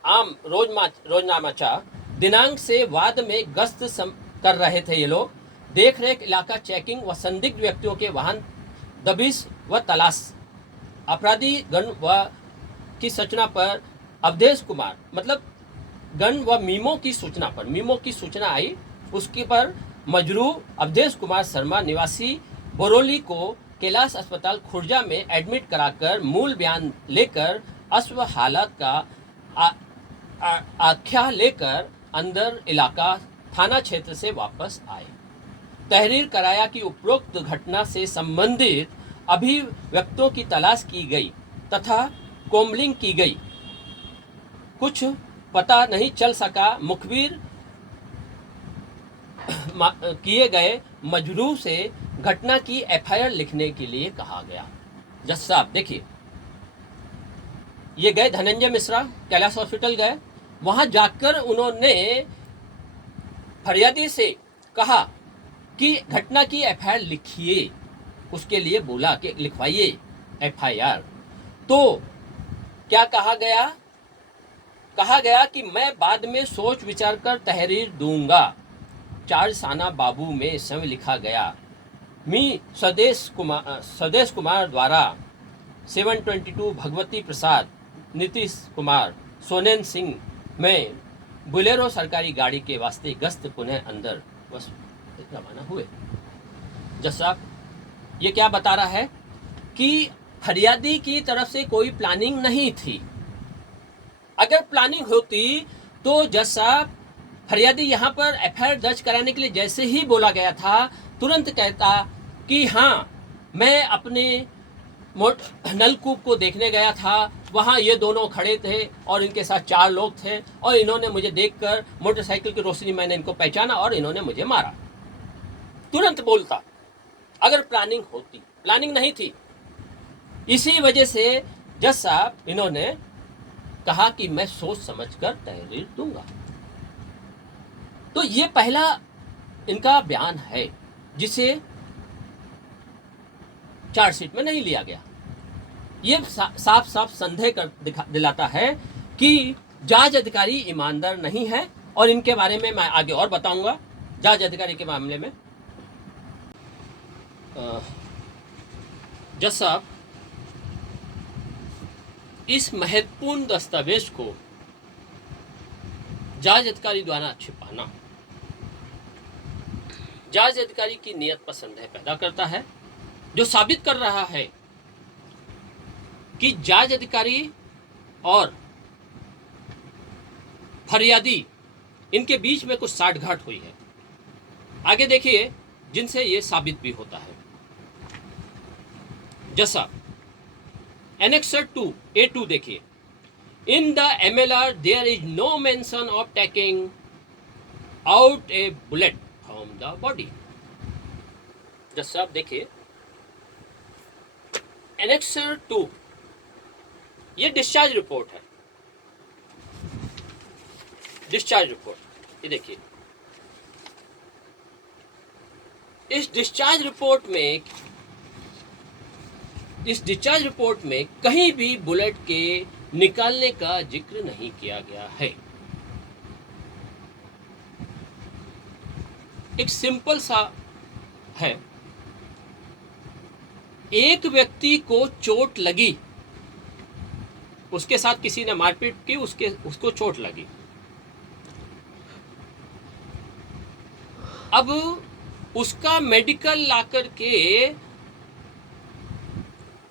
आम रोजनामाचा दिनांक से वाद में गश्त कर रहे थे। ये लोग देख रेख, इलाका चेकिंग व संदिग्ध व्यक्तियों के वाहन दबिश व तलाश। अपराधी गण व की सूचना पर अवधेश कुमार मतलब गण व मीमो की सूचना आई, उसके पर मजरू अवधेश कुमार शर्मा निवासी बोरोली को कैलाश अस्पताल खुर्जा में एडमिट कराकर मूल बयान लेकर अस्व हालत का आख्या लेकर अंदर इलाका थाना क्षेत्र से वापस आए। तहरीर कराया कि उपरोक्त घटना से संबंधित अभिव्यक्तियों की तलाश की गई तथा कोमलिंग की गई। कुछ पता नहीं चल सका। मुखबिर किए गए मजरू से घटना की एफआईआर लिखने के लिए कहा गया। जज साहब देखिए, ये गए धनंजय मिश्रा कैलाश हॉस्पिटल गए, वहां जाकर उन्होंने फरियादी से कहा कि घटना की एफआईआर लिखिए, उसके लिए बोला कि लिखवाइए एफआईआर। तो क्या कहा गया? कहा गया कि मैं बाद में सोच विचार कर तहरीर दूंगा। चारसाना बाबू में समय लिखा गया। मी स्वदेश कुमार द्वारा 722 भगवती प्रसाद, नीतीश कुमार, सोनेन सिंह में बुलेरो सरकारी गाड़ी के वास्ते गश्त पुनः अंदर बस रवाना हुए। जज साहब, ये क्या बता रहा है कि फरियादी की तरफ से कोई प्लानिंग नहीं थी। अगर प्लानिंग होती तो जज साहब फरियादी यहाँ पर एफआईआर दर्ज कराने के लिए जैसे ही बोला गया था, तुरंत कहता कि हाँ, मैं अपने नलकूप को देखने गया था, वहाँ ये दोनों खड़े थे और इनके साथ 4 लोग थे और इन्होंने मुझे देखकर मोटरसाइकिल की रोशनी मैंने इनको पहचाना और इन्होंने मुझे मारा। तुरंत बोलता अगर प्लानिंग होती। प्लानिंग नहीं थी। इसी वजह से जज साहब इन्होंने कहा कि मैं सोच समझकर तहरीर दूंगा। तो ये पहला इनका बयान है जिसे चार्जशीट में नहीं लिया गया। ये साफ साफ संदेह कर दिलाता है कि जांच अधिकारी ईमानदार नहीं है और इनके बारे में मैं आगे और बताऊंगा। जांच अधिकारी के मामले में जज साहब, इस महत्वपूर्ण दस्तावेज को जांच अधिकारी द्वारा छिपाना जांच अधिकारी की नीयत पर संदेह पैदा करता है, जो साबित कर रहा है कि जांच अधिकारी और फरियादी इनके बीच में कुछ साठगांठ हुई है। आगे देखिए जिनसे ये साबित भी होता है। जैसा एनेक्सर 2 A2 देखिए, in the MLR there is no mention of taking out a bullet from the body. जैसा आप देखिए एनेक्सर 2, ये डिस्चार्ज रिपोर्ट है। डिस्चार्ज रिपोर्ट ये देखिए, इस डिस्चार्ज रिपोर्ट में कहीं भी बुलेट के निकालने का जिक्र नहीं किया गया है। एक सिंपल सा है, एक व्यक्ति को चोट लगी, उसके साथ किसी ने मारपीट की, उसको चोट लगी। अब उसका मेडिकल लाकर के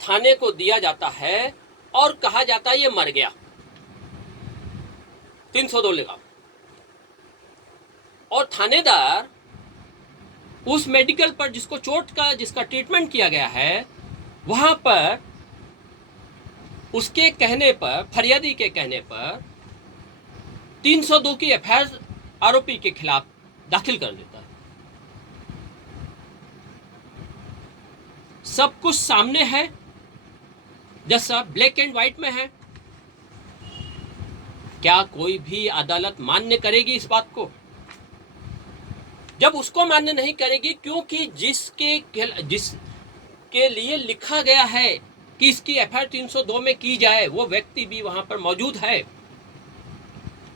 थाने को दिया जाता है और कहा जाता है ये मर गया, 302 लगा। और थानेदार उस मेडिकल पर जिसका ट्रीटमेंट किया गया है, वहां पर उसके कहने पर, फरियादी के कहने पर 302 की एफआईआर आरोपी के खिलाफ दाखिल कर देता है। सब कुछ सामने है, जैसा ब्लैक एंड व्हाइट में है। क्या कोई भी अदालत मान्य करेगी इस बात को? जब उसको मान्य नहीं करेगी, क्योंकि जिसके लिए लिखा गया है कि इसकी एफआईआर 302 में की जाए, वो व्यक्ति भी वहां पर मौजूद है।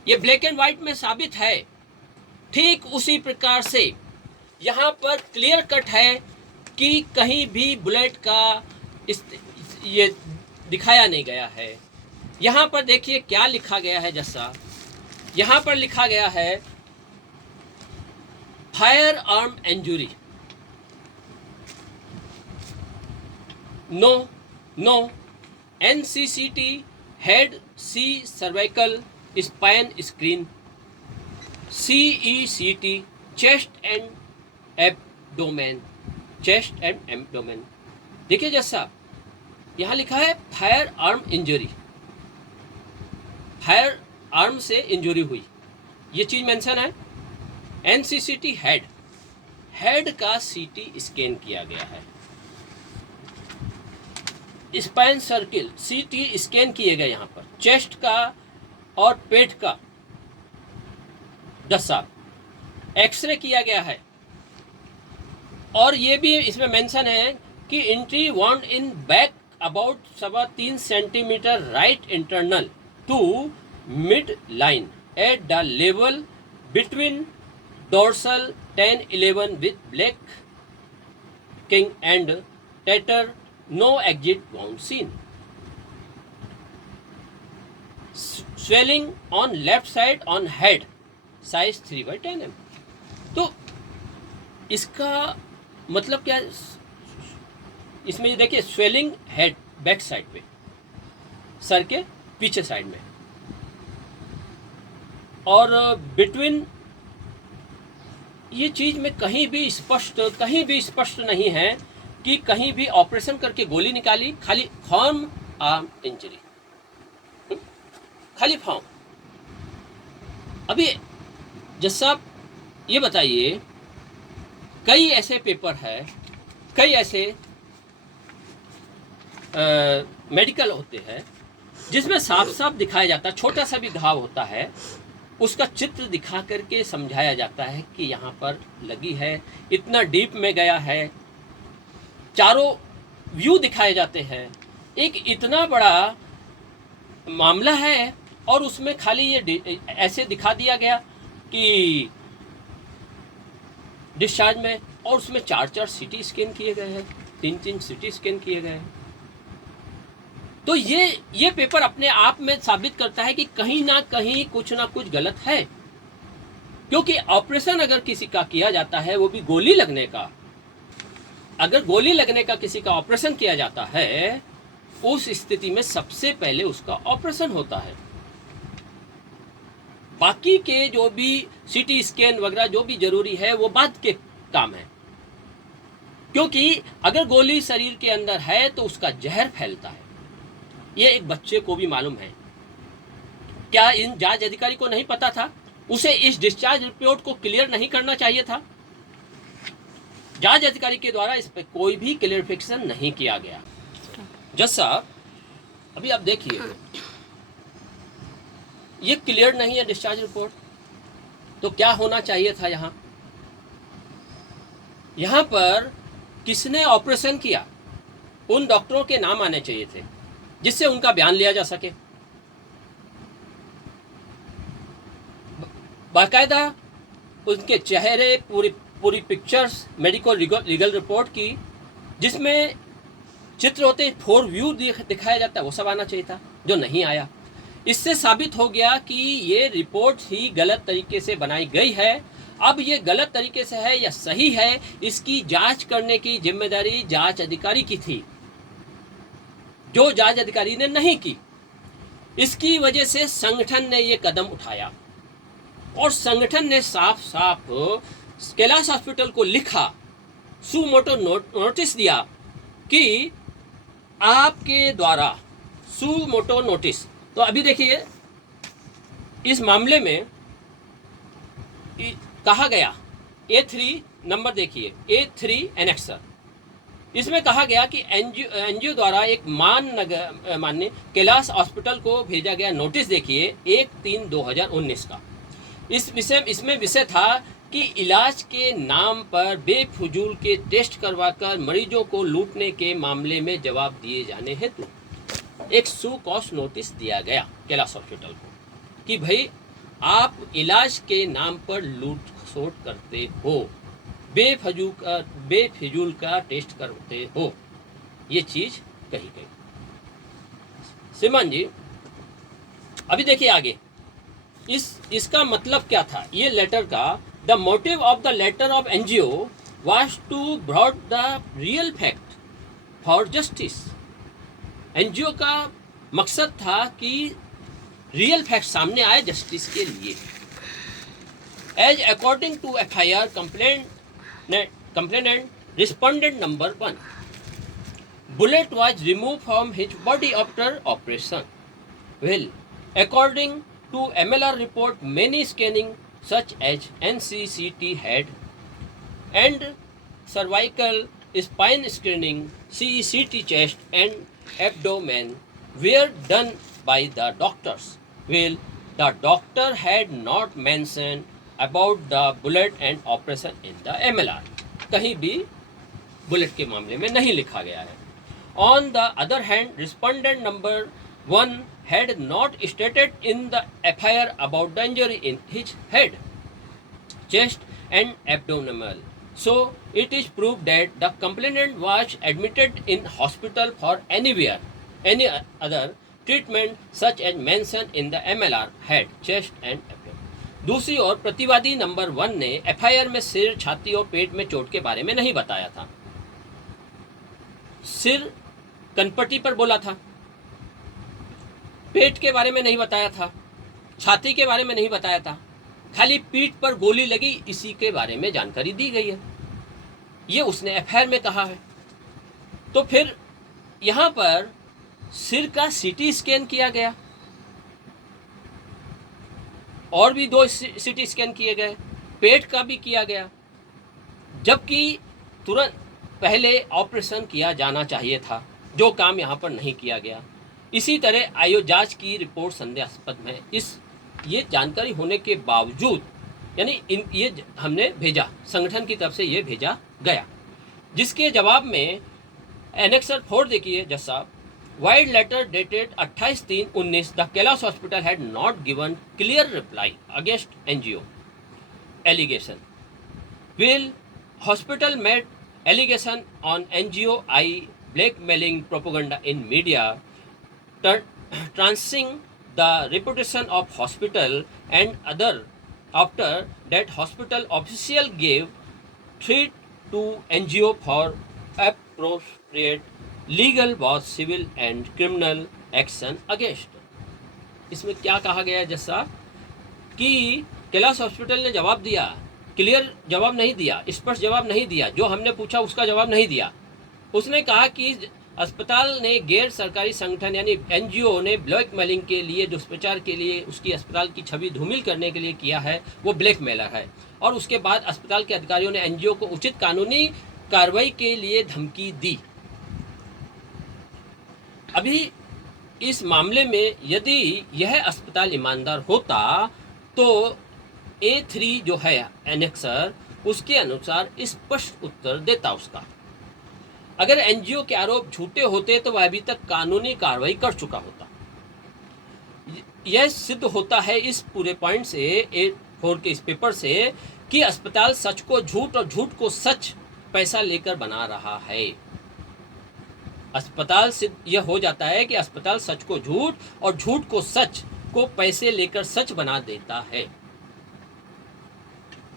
ये ब्लैक एंड व्हाइट में साबित है। ठीक उसी प्रकार से यहां पर क्लियर कट है कि कहीं भी बुलेट का ये दिखाया नहीं गया है। यहां पर देखिए क्या लिखा गया है। जैसा यहां पर लिखा गया है fire arm injury, no NCCT head, C cervical spine screen, CECT chest and abdomen, chest and abdomen. देखिए जैसा यहां लिखा है fire arm injury, fire arm से इंजरी हुई, ये चीज मेंशन है। NCCT हेड का CT स्कैन किया गया है। स्पाइन सर्किल CT स्कैन किए गए यहाँ पर, चेस्ट का और पेट का दसा एक्सरे किया गया है। और ये भी इसमें मेंशन है कि entry wound in back about 3.25 centimetre right internal to mid line at the level between dorsal 10-11 with black king and tatter, no exit wound seen. Swelling on left side on head, size 3/10 mm. तो इसका मतलब क्या? इसमें ये देखिए swelling head back side पे, sir के पीछे साइड में, और बिटवीन, ये चीज में कहीं भी स्पष्ट नहीं है कि कहीं भी ऑपरेशन करके गोली निकाली, खाली फॉर्म आर्म इंजरी, खाली फॉर्म। अभी जज साहब ये बताइए, कई ऐसे पेपर है, कई ऐसे मेडिकल होते हैं जिसमें साफ साफ दिखाया जाता है, छोटा सा भी घाव होता है, उसका चित्र दिखा करके समझाया जाता है कि यहाँ पर लगी है, इतना डीप में गया है, चारों व्यू दिखाए जाते हैं। एक इतना बड़ा मामला है और उसमें खाली ये ऐसे दिखा दिया गया कि डिस्चार्ज में, और उसमें 4 CT स्कैन किए गए हैं, 3 CT स्कैन किए गए हैं। तो ये पेपर अपने आप में साबित करता है कि कहीं ना कहीं कुछ ना कुछ गलत है, क्योंकि ऑपरेशन अगर किसी का किया जाता है, वो भी गोली लगने का, अगर गोली लगने का किसी का ऑपरेशन किया जाता है, उस स्थिति में सबसे पहले उसका ऑपरेशन होता है। बाकी के जो भी CT स्कैन वगैरह जो भी जरूरी है वो बाद के काम है, क्योंकि अगर गोली शरीर के अंदर है तो उसका जहर फैलता है। ये एक बच्चे को भी मालूम है। क्या इन जांच अधिकारी को नहीं पता था? उसे इस डिस्चार्ज रिपोर्ट को क्लियर नहीं करना चाहिए था? जांच अधिकारी के द्वारा इस पर कोई भी क्लियरिफिकेशन नहीं किया गया। जज साहब अभी आप देखिए, ये क्लियर नहीं है डिस्चार्ज रिपोर्ट, तो क्या होना चाहिए था? यहाँ पर किसने ऑपरेशन किया, उन डॉक्टरों के नाम आने चाहिए थे जिससे उनका बयान लिया जा सके। बाकायदा उनके चेहरे, पूरी पिक्चर्स, मेडिकल लीगल रिपोर्ट की, जिसमें चित्र होते 4 व्यू दिखाया जाता है, वो सब आना चाहिए था, जो नहीं आया। इससे साबित हो गया कि ये रिपोर्ट ही गलत तरीके से बनाई गई है। अब ये गलत तरीके से है या सही है, इसकी जांच करने की जिम्मेदारी जांच अधिकारी की थी, जो जांच अधिकारी ने नहीं की। इसकी वजह से संगठन ने ये कदम उठाया और संगठन ने साफ साफ कैलाश हॉस्पिटल को लिखा, सुमोटो नोटिस दिया कि आपके द्वारा सुमोटो नोटिस। तो अभी देखिए इस मामले में कहा गया A3 नंबर देखिए, A3 एनेक्सर, इसमें कहा गया कि एनजीओ द्वारा एक माननीय कैलाश हॉस्पिटल को भेजा गया नोटिस देखिए 1/3/2019 का। इसमें विषय था कि इलाज के नाम पर बेफजूल के टेस्ट करवाकर मरीजों को लूटने के मामले में जवाब दिए जाने हेतु एक सू कॉस्ट नोटिस दिया गया कैलाश हॉस्पिटल को कि भाई आप इलाज के नाम पर लूट खसोट करते हो, बेफजूल का टेस्ट करते हो, ये चीज कही गई। श्रीमान जी अभी देखिए आगे इसका मतलब क्या था ये लेटर का। The motive of the letter of NGO was to brought the real fact for justice. NGO का मकसद था कि रियल फैक्ट सामने आए जस्टिस के लिए। As according to FIR complainant respondent number 1, bullet was removed from his body after operation. Well, according to MLR report, many scanning such as NCCT head and cervical spine screening, CECT chest and abdomen were done by the doctors. Well, the doctor had not mentioned about the bullet and operation in the MLR. कहीं भी bullet के मामले में नहीं लिखा गया है। On the other hand, respondent number 1 had not stated in the FIR about the injury in his head, chest and abdominal. So it is proved that the complainant was admitted in hospital for any other treatment such as mentioned in the MLR, head, chest and abdomen. दूसरी ओर प्रतिवादी number 1 ने FIR में सिर, छाती और पेट में चोट के बारे में नहीं बताया था। सिर कनपट्टी पर बोला था, पेट के बारे में नहीं बताया था, छाती के बारे में नहीं बताया था, खाली पीठ पर गोली लगी इसी के बारे में जानकारी दी गई है। ये उसने FIR में कहा है। तो फिर यहाँ पर सिर का CT स्कैन किया गया और भी 2 CT स्कैन किए गए, पेट का भी किया गया, जबकि तुरंत पहले ऑपरेशन किया जाना चाहिए था, जो काम यहाँ पर नहीं किया गया। इसी तरह आयोजाज की रिपोर्ट संदेहास्पद है। ये जानकारी होने के बावजूद यानी ये हमने भेजा, संगठन की तरफ से ये भेजा गया, जिसके जवाब में एनेक्सर 4 देखिए जज साहब, vide letter dated 28/3/19, the Kailash hospital had not given clear reply against NGO allegation. Will hospital made allegation on NGO blackmailing propaganda in media, tarnishing the reputation of hospital and other. After that, hospital official gave threat to NGO for appropriate legal was civil and criminal action against. इसमें क्या कहा गया है जैसा कि Kailash hospital ने जवाब दिया, क्लियर जवाब नहीं दिया, स्पष्ट जवाब नहीं दिया, जो हमने पूछा उसका जवाब नहीं दिया। उसने कहा कि अस्पताल ने गैर सरकारी संगठन यानी एनजीओ ने ब्लैकमेलिंग के लिए, दुष्प्रचार के लिए, उसकी अस्पताल की छवि धूमिल करने के लिए किया है, वो ब्लैकमेलर है। और उसके बाद अस्पताल के अधिकारियों ने एनजीओ को उचित कानूनी कार्रवाई के लिए धमकी दी। अभी इस मामले में यदि यह अस्पताल ईमानदार होता तो A3 जो है एनेक्सर, उसके अनुसार स्पष्ट उत्तर देता उसका। अगर एनजीओ के आरोप झूठे होते तो वह अभी तक कानूनी कार्रवाई कर चुका होता। यह सिद्ध होता है इस पूरे पॉइंट से, A4 के इस पेपर से, कि अस्पताल सच को झूठ और झूठ को सच पैसा लेकर बना रहा है। अस्पताल सिद्ध यह हो जाता है कि अस्पताल सच को झूठ और झूठ को सच को पैसे लेकर सच बना देता है।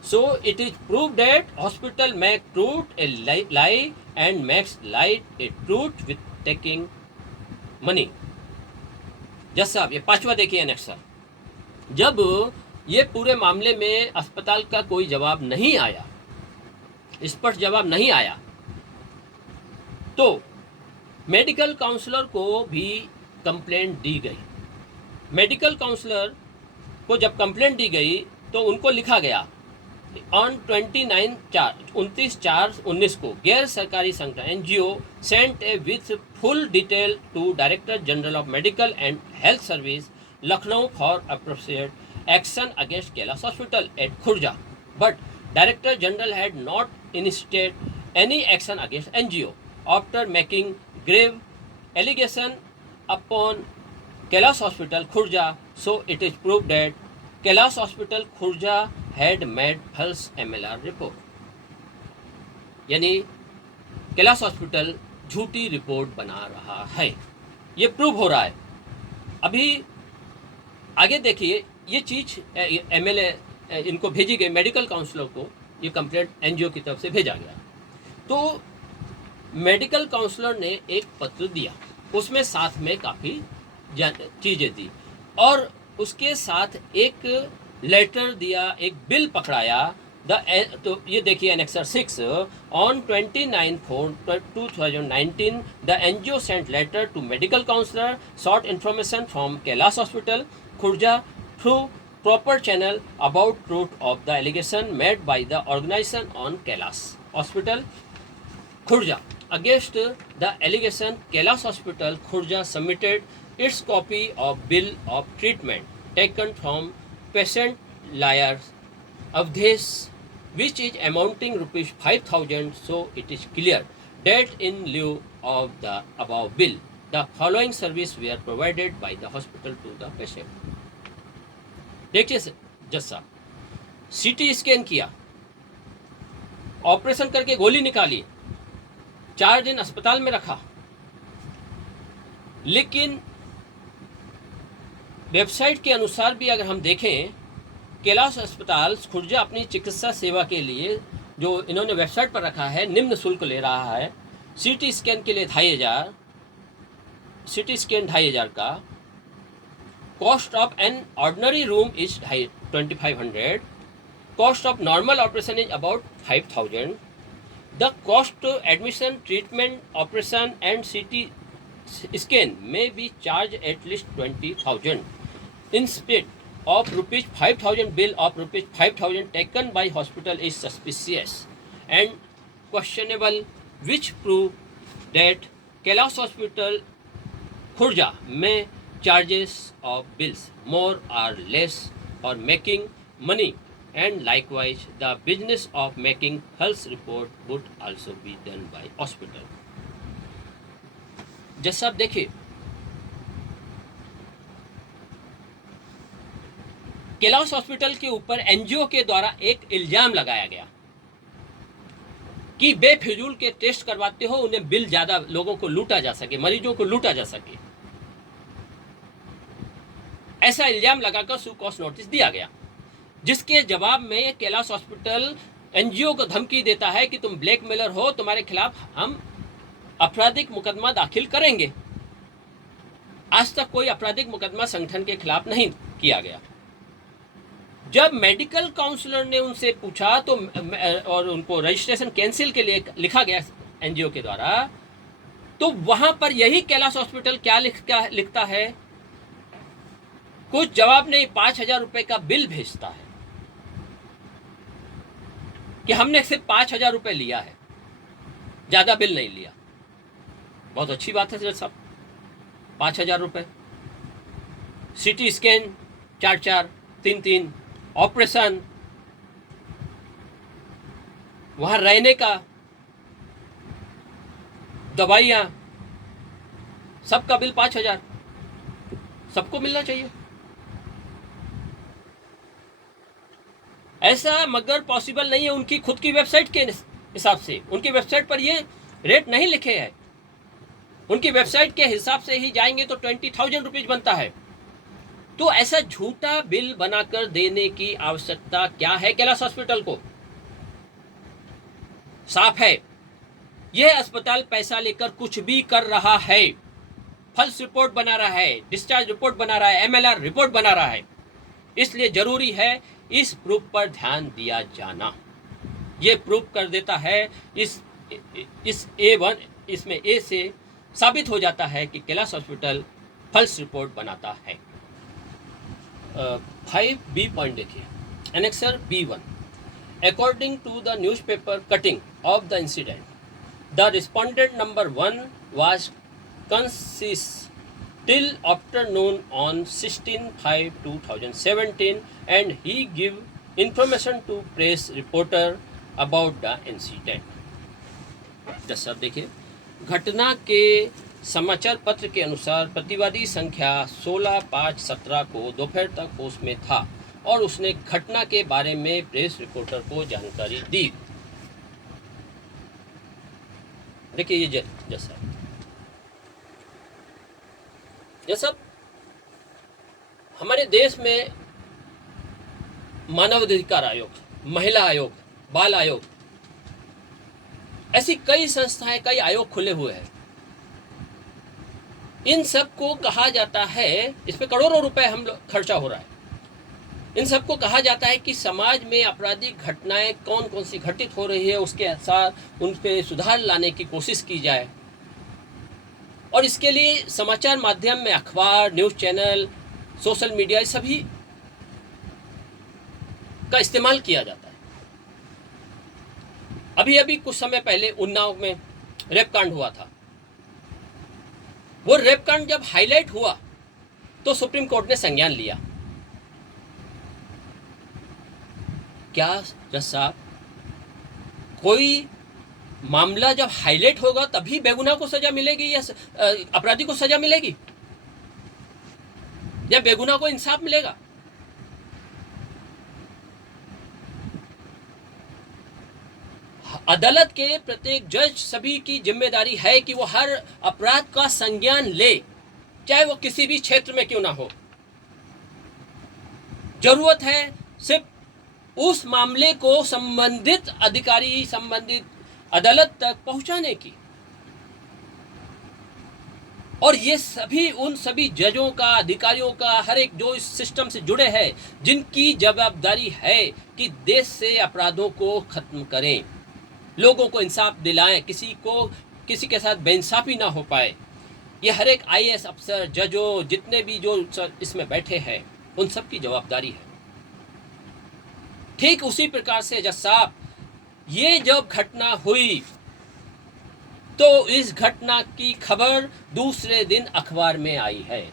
So it is proved that hospital make truth a lie and makes lie a truth with taking money. जज साहब ये 5वां देखिए एनेक्सर। जब ये पूरे मामले में अस्पताल का कोई जवाब नहीं आया, स्पष्ट जवाब नहीं आया, तो मेडिकल काउंसलर को भी कंप्लेंट दी गई। मेडिकल काउंसलर को जब कंप्लेंट दी गई तो उनको लिखा गया ऑन 29/4/19 को गैर सरकारी संगठन NGO sent a with full detail to director general of medical and health service Lucknow for appropriate action against Kailash hospital at Khurja, but director general had not initiated any action against NGO after making grave allegation upon Kailash hospital Khurja. So it is proved that Kailash Hospital Khurja had made false MLR report. यानी Kailash hospital झूठी report बना रहा है, ये prove हो रहा है. अभी आगे देखिए, ये चीज़ MLA इनको भेजी गई, मेडिकल काउंसलर को ये कंप्लेंट एनजीओ की तरफ से भेजा गया. तो मेडिकल काउंसलर ने एक पत्र दिया, उसमें साथ में काफ़ी चीज़ें दी और उसके साथ एक लेटर दिया, एक बिल पकड़ाया. तो ये देखिए annexure 6, on 29/4/2019 the NGO sent letter to medical counsellor sought information from Kailash hospital Khurja through proper channel about truth of the allegation made by the organisation on Kailash hospital Khurja. Against the allegation Kailash hospital Khurja submitted its copy of bill of treatment taken from patient liars Avdesh, which is amounting rupees 5,000. So it is clear that in lieu of the above bill, the following service were provided by the hospital to the patient. देखिए जज साहब, CT scan किया, operation करके गोली निकाली, 4 दिन अस्पताल में रखा, लेकिन वेबसाइट के अनुसार भी अगर हम देखें, कैलाश अस्पताल खुर्जा अपनी चिकित्सा सेवा के लिए जो इन्होंने वेबसाइट पर रखा है निम्न शुल्क ले रहा है. सीटी स्कैन के लिए 2,500, सीटी स्कैन 2,500 का. Cost of an ordinary room is 2,500. Cost of normal operation is about 5,000. The cost admission, treatment, operation and सीटी scan may be charged at least 20,000 instead of rupees 5,000. Bill of rupees 5,000 taken by hospital is suspicious and questionable, which prove that Kailash Hospital Khurja may charges of bills more or less for making money, and likewise the business of making health report would also be done by hospital. जज साहब देखिए, Kailash hospital के ऊपर NGO के द्वारा एक इल्जाम लगाया गया कि बेफिजूल के टेस्ट करवाते हो, उन्हें बिल ज्यादा, लोगों को लूटा जा सके, मरीजों को लूटा जा सके. ऐसा इल्जाम लगाकर सू कॉस्ट नोटिस दिया गया, जिसके जवाब में कैलाश हॉस्पिटल एनजीओ को धमकी देता है कि तुम ब्लैकमेलर हो, तुम्हारे खिलाफ हम आपराधिक मुकदमा दाखिल करेंगे. आज तक कोई आपराधिक मुकदमा संगठन के खिलाफ नहीं किया गया. जब मेडिकल काउंसलर ने उनसे पूछा तो और उनको रजिस्ट्रेशन कैंसिल के लिए लिखा गया एनजीओ के द्वारा, तो वहां पर यही कैलाश हॉस्पिटल क्या लिखता है, कुछ जवाब नहीं, 5,000 रुपए का बिल भेजता है कि हमने सिर्फ 5,000 रुपए लिया है, ज्यादा बिल नहीं लिया. बहुत अच्छी बात है सर साहब, 5,000 रुपये, सीटी स्कैन 4-4, 3-3, ऑपरेशन, वहाँ रहने का, दवाइयाँ, सबका बिल 5,000, सबको मिलना चाहिए. ऐसा मगर पॉसिबल नहीं है. उनकी खुद की वेबसाइट के हिसाब से, उनकी वेबसाइट पर ये रेट नहीं लिखे हैं. उनकी वेबसाइट के हिसाब से ही जाएंगे तो 20,000 रुपीज बनता है. तो ऐसा झूठा बिल बनाकर देने की आवश्यकता क्या है कैलाश हॉस्पिटल को? साफ है, यह अस्पताल पैसा लेकर कुछ भी कर रहा है. फल्स रिपोर्ट बना रहा है, डिस्चार्ज रिपोर्ट बना रहा है, MLR रिपोर्ट बना रहा है. इसलिए जरूरी है इस प्रूफ पर ध्यान दिया जाना. ये प्रूफ कर देता है, इस A1, इसमें A से साबित हो जाता है कि कैलाश हॉस्पिटल फल्स रिपोर्ट बनाता है. 5B पॉइंट देखिए, annexure B1. according to the newspaper cutting of the incident, the respondent number 1 was conscious till afternoon on 16/5/2017 and he gave information to press reporter about the incident. जैसा देखिए, घटना के समाचार पत्र के अनुसार प्रतिवादी संख्या 16/5/17 को दोपहर तक होश में था और उसने घटना के बारे में प्रेस रिपोर्टर को जानकारी दी। देखिए ये जैसा हमारे देश में मानव अधिकार आयोग, महिला आयोग, बाल आयोग, ऐसी कई संस्थाएं, कई आयोग खुले हुए हैं। इन सब को कहा जाता है, इस पे करोड़ों रुपए हम लोग खर्चा हो रहा है। इन सबको कहा जाता है कि समाज में आपराधिक घटनाएं कौन कौन सी घटित हो रही है, उसके अनुसार उन पे सुधार लाने की कोशिश की जाए। और इसके लिए समाचार माध्यम में अखबार, न्यूज़ चैनल, सोशल मीडिया, सभी का इस्तेमाल किया जाता है। अभी अभी कुछ समय पहले उन्नाव में रेप कांड हुआ था। वो रेप कांड जब हाईलाइट हुआ तो सुप्रीम कोर्ट ने संज्ञान लिया। क्या जज साहब, कोई मामला जब हाईलाइट होगा तभी बेगुनाह को सजा मिलेगी या अपराधी को सजा मिलेगी या बेगुनाह को इंसाफ मिलेगा? अदालत के प्रत्येक जज सभी की जिम्मेदारी है कि वो हर अपराध का संज्ञान ले, चाहे वो किसी भी क्षेत्र में क्यों ना हो। जरूरत है सिर्फ उस मामले को संबंधित अधिकारी, संबंधित अदालत तक पहुंचाने की। और ये सभी उन सभी जजों का, अधिकारियों का, हर एक जो इस सिस्टम से जुड़े हैं, जिनकी जवाबदारी है कि देश से अपराधों को खत्म करें, लोगों को इंसाफ दिलाएं, किसी के साथ बेइंसाफी ना हो पाए। ये हर एक आईएएस अफसर, जजों, जितने भी जो इसमें बैठे हैं, उन सब की जवाबदारी है। ठीक उसी प्रकार से जज साहब, ये जब घटना हुई तो इस घटना की खबर दूसरे दिन अखबार में आई है।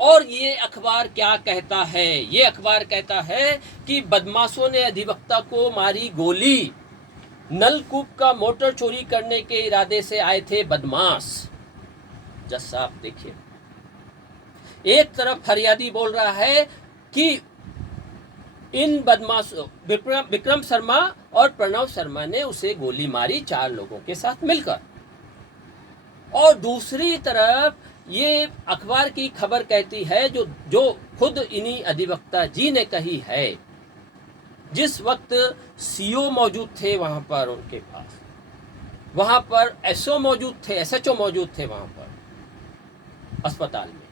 और ये अखबार क्या कहता है? ये अखबार कहता है कि बदमाशों ने अधिवक्ता को मारी गोली। नलकूप का मोटर चोरी करने के इरादे से आए थे बदमाश। जज साहब देखिए, एक तरफ फरियादी बोल रहा है कि इन बदमाशों विक्रम शर्मा और प्रणव शर्मा ने उसे गोली मारी 4 लोगों के साथ मिलकर, और दूसरी तरफ ये अखबार की खबर कहती है जो खुद इन्हीं अधिवक्ता जी ने कही है। जिस वक्त सीओ मौजूद थे वहां पर, उनके पास वहां पर एसओ मौजूद थे, एसएचओ मौजूद थे वहां पर अस्पताल में,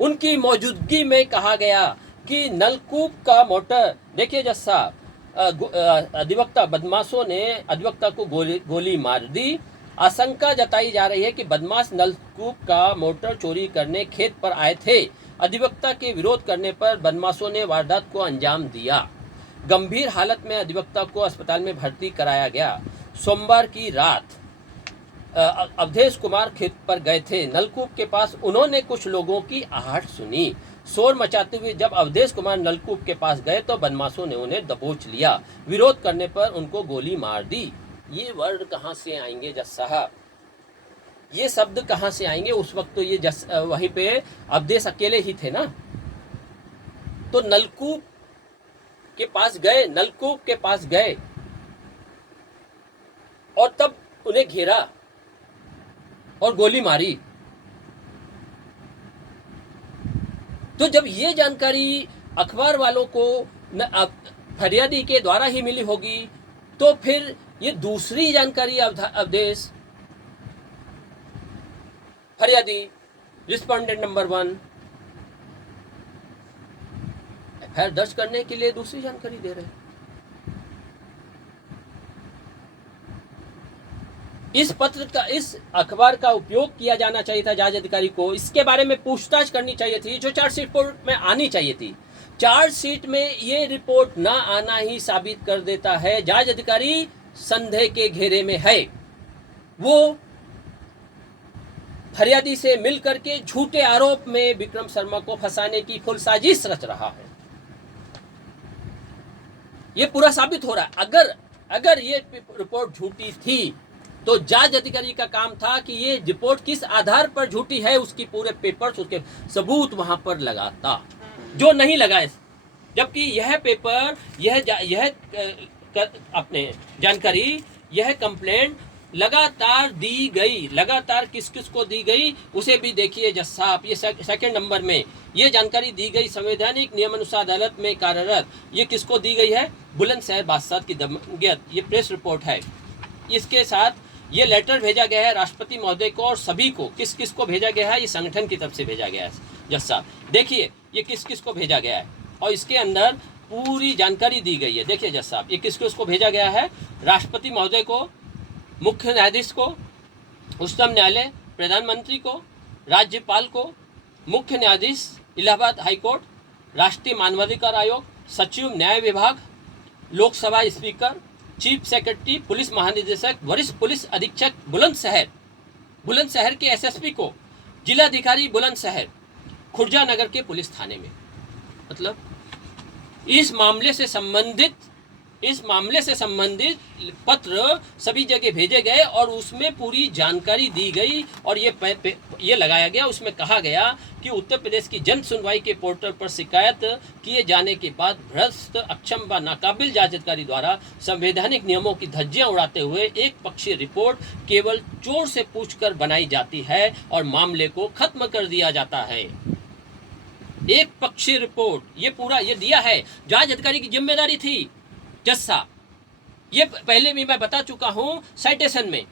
उनकी मौजूदगी में कहा गया कि नलकूप का मोटर, देखिए जज साहब, अधिवक्ता बदमाशों ने अधिवक्ता को गोली मार दी। आशंका जताई जा रही है कि बदमाश नलकूप का मोटर चोरी करने खेत पर आए थे। अधिवक्ता के विरोध करने पर बदमाशों ने वारदात को अंजाम दिया। गंभीर हालत में अधिवक्ता को अस्पताल में भर्ती कराया गया। सोमवार की रात अवधेश कुमार खेत पर गए थे। नलकूप के पास उन्होंने कुछ लोगों की आहट सुनी। शोर मचाते हुए जब अवधेश कुमार नलकूप के पास गए तो बदमाशों ने उन्हें दबोच लिया। विरोध करने पर उनको गोली मार दी। ये वर्ड कहाँ से आएंगे जज साहब? ये शब्द कहाँ से आएंगे? उस वक्त तो ये वहीं पे अवधेश अकेले ही थे ना। तो नलकूप के पास गए और तब उन्हें घेरा और गोली मारी। तो जब ये जानकारी अखबार वालों को फरियादी के द्वारा ही मिली होगी, तो फिर ये दूसरी जानकारी अवधेश, फरियादी, रिस्पोंडेंट नंबर 1 एफआईआर दर्ज करने के लिए दूसरी जानकारी दे रहे हैं। इस अखबार का उपयोग किया जाना चाहिए था जांच अधिकारी को। इसके बारे में पूछताछ करनी चाहिए थी, जो चार्जशीट में आनी चाहिए थी। चार्जशीट में ये रिपोर्ट ना आना ही साबित कर देता है जांच अधिकारी संदेह के घेरे में है। वो फरियादी से मिलकर के झूठे आरोप में विक्रम शर्मा को फंसाने की फुल साजिश रच रहा है। ये पूरा साबित हो रहा है। अगर ये रिपोर्ट झूठी थी तो जांच अधिकारी का काम था कि ये रिपोर्ट किस आधार पर झूठी है उसकी पूरे पेपर्स, उसके सबूत वहां पर लगाता, जो नहीं लगाए। जबकि यह पेपर, अपने जानकारी, यह कंप्लेंट लगातार दी गई। लगातार किस किस को दी गई उसे भी देखिए जज साहब। ये सेकंड नंबर में ये जानकारी दी गई संवैधानिक नियमानुसार अदालत में कार्यरत, ये किसको दी गई है? बुलंदशहर बादशाह की दमगियत। ये प्रेस रिपोर्ट है। इसके साथ ये लेटर भेजा गया है राष्ट्रपति महोदय को और सभी को। किस किस को भेजा गया है? ये संगठन की तरफ से भेजा गया है जज साहब। देखिए ये किस किस को भेजा गया है और इसके अंदर पूरी जानकारी दी गई है। देखिए जज साहब, ये किस किस को भेजा गया है? राष्ट्रपति महोदय को, मुख्य न्यायाधीश को, उच्चतम न्यायालय, प्रधानमंत्री को, राज्यपाल को, मुख्य न्यायाधीश इलाहाबाद हाईकोर्ट, राष्ट्रीय मानवाधिकार आयोग, सचिव न्याय विभाग, Lok Sabha speaker, chief secretary, police महानिदेशक, वरिष्ठ पुलिस अधीक्षक बुलंदशहर के एसएसपी को, जिलाधिकारी बुलंदशहर, खुर्जा नगर के पुलिस थाने में। मतलब इस मामले से संबंधित पत्र सभी जगह भेजे गए और उसमें पूरी जानकारी दी गई और ये लगाया गया। उसमें कहा गया कि उत्तर प्रदेश की जन सुनवाई के पोर्टल पर शिकायत किए जाने के बाद भ्रष्ट, अक्षम व नाकाबिल जांच अधिकारी द्वारा संवैधानिक नियमों की धज्जियां उड़ाते हुए एक पक्षीय रिपोर्ट केवल चोर से पूछकर बनाई जाती है और मामले को खत्म कर दिया जाता है। एक पक्षीय रिपोर्ट, ये पूरा ये दिया है। जांच अधिकारी की जिम्मेदारी थी जज साहब, ये पहले भी मैं बता चुका हूं साइटेशन में,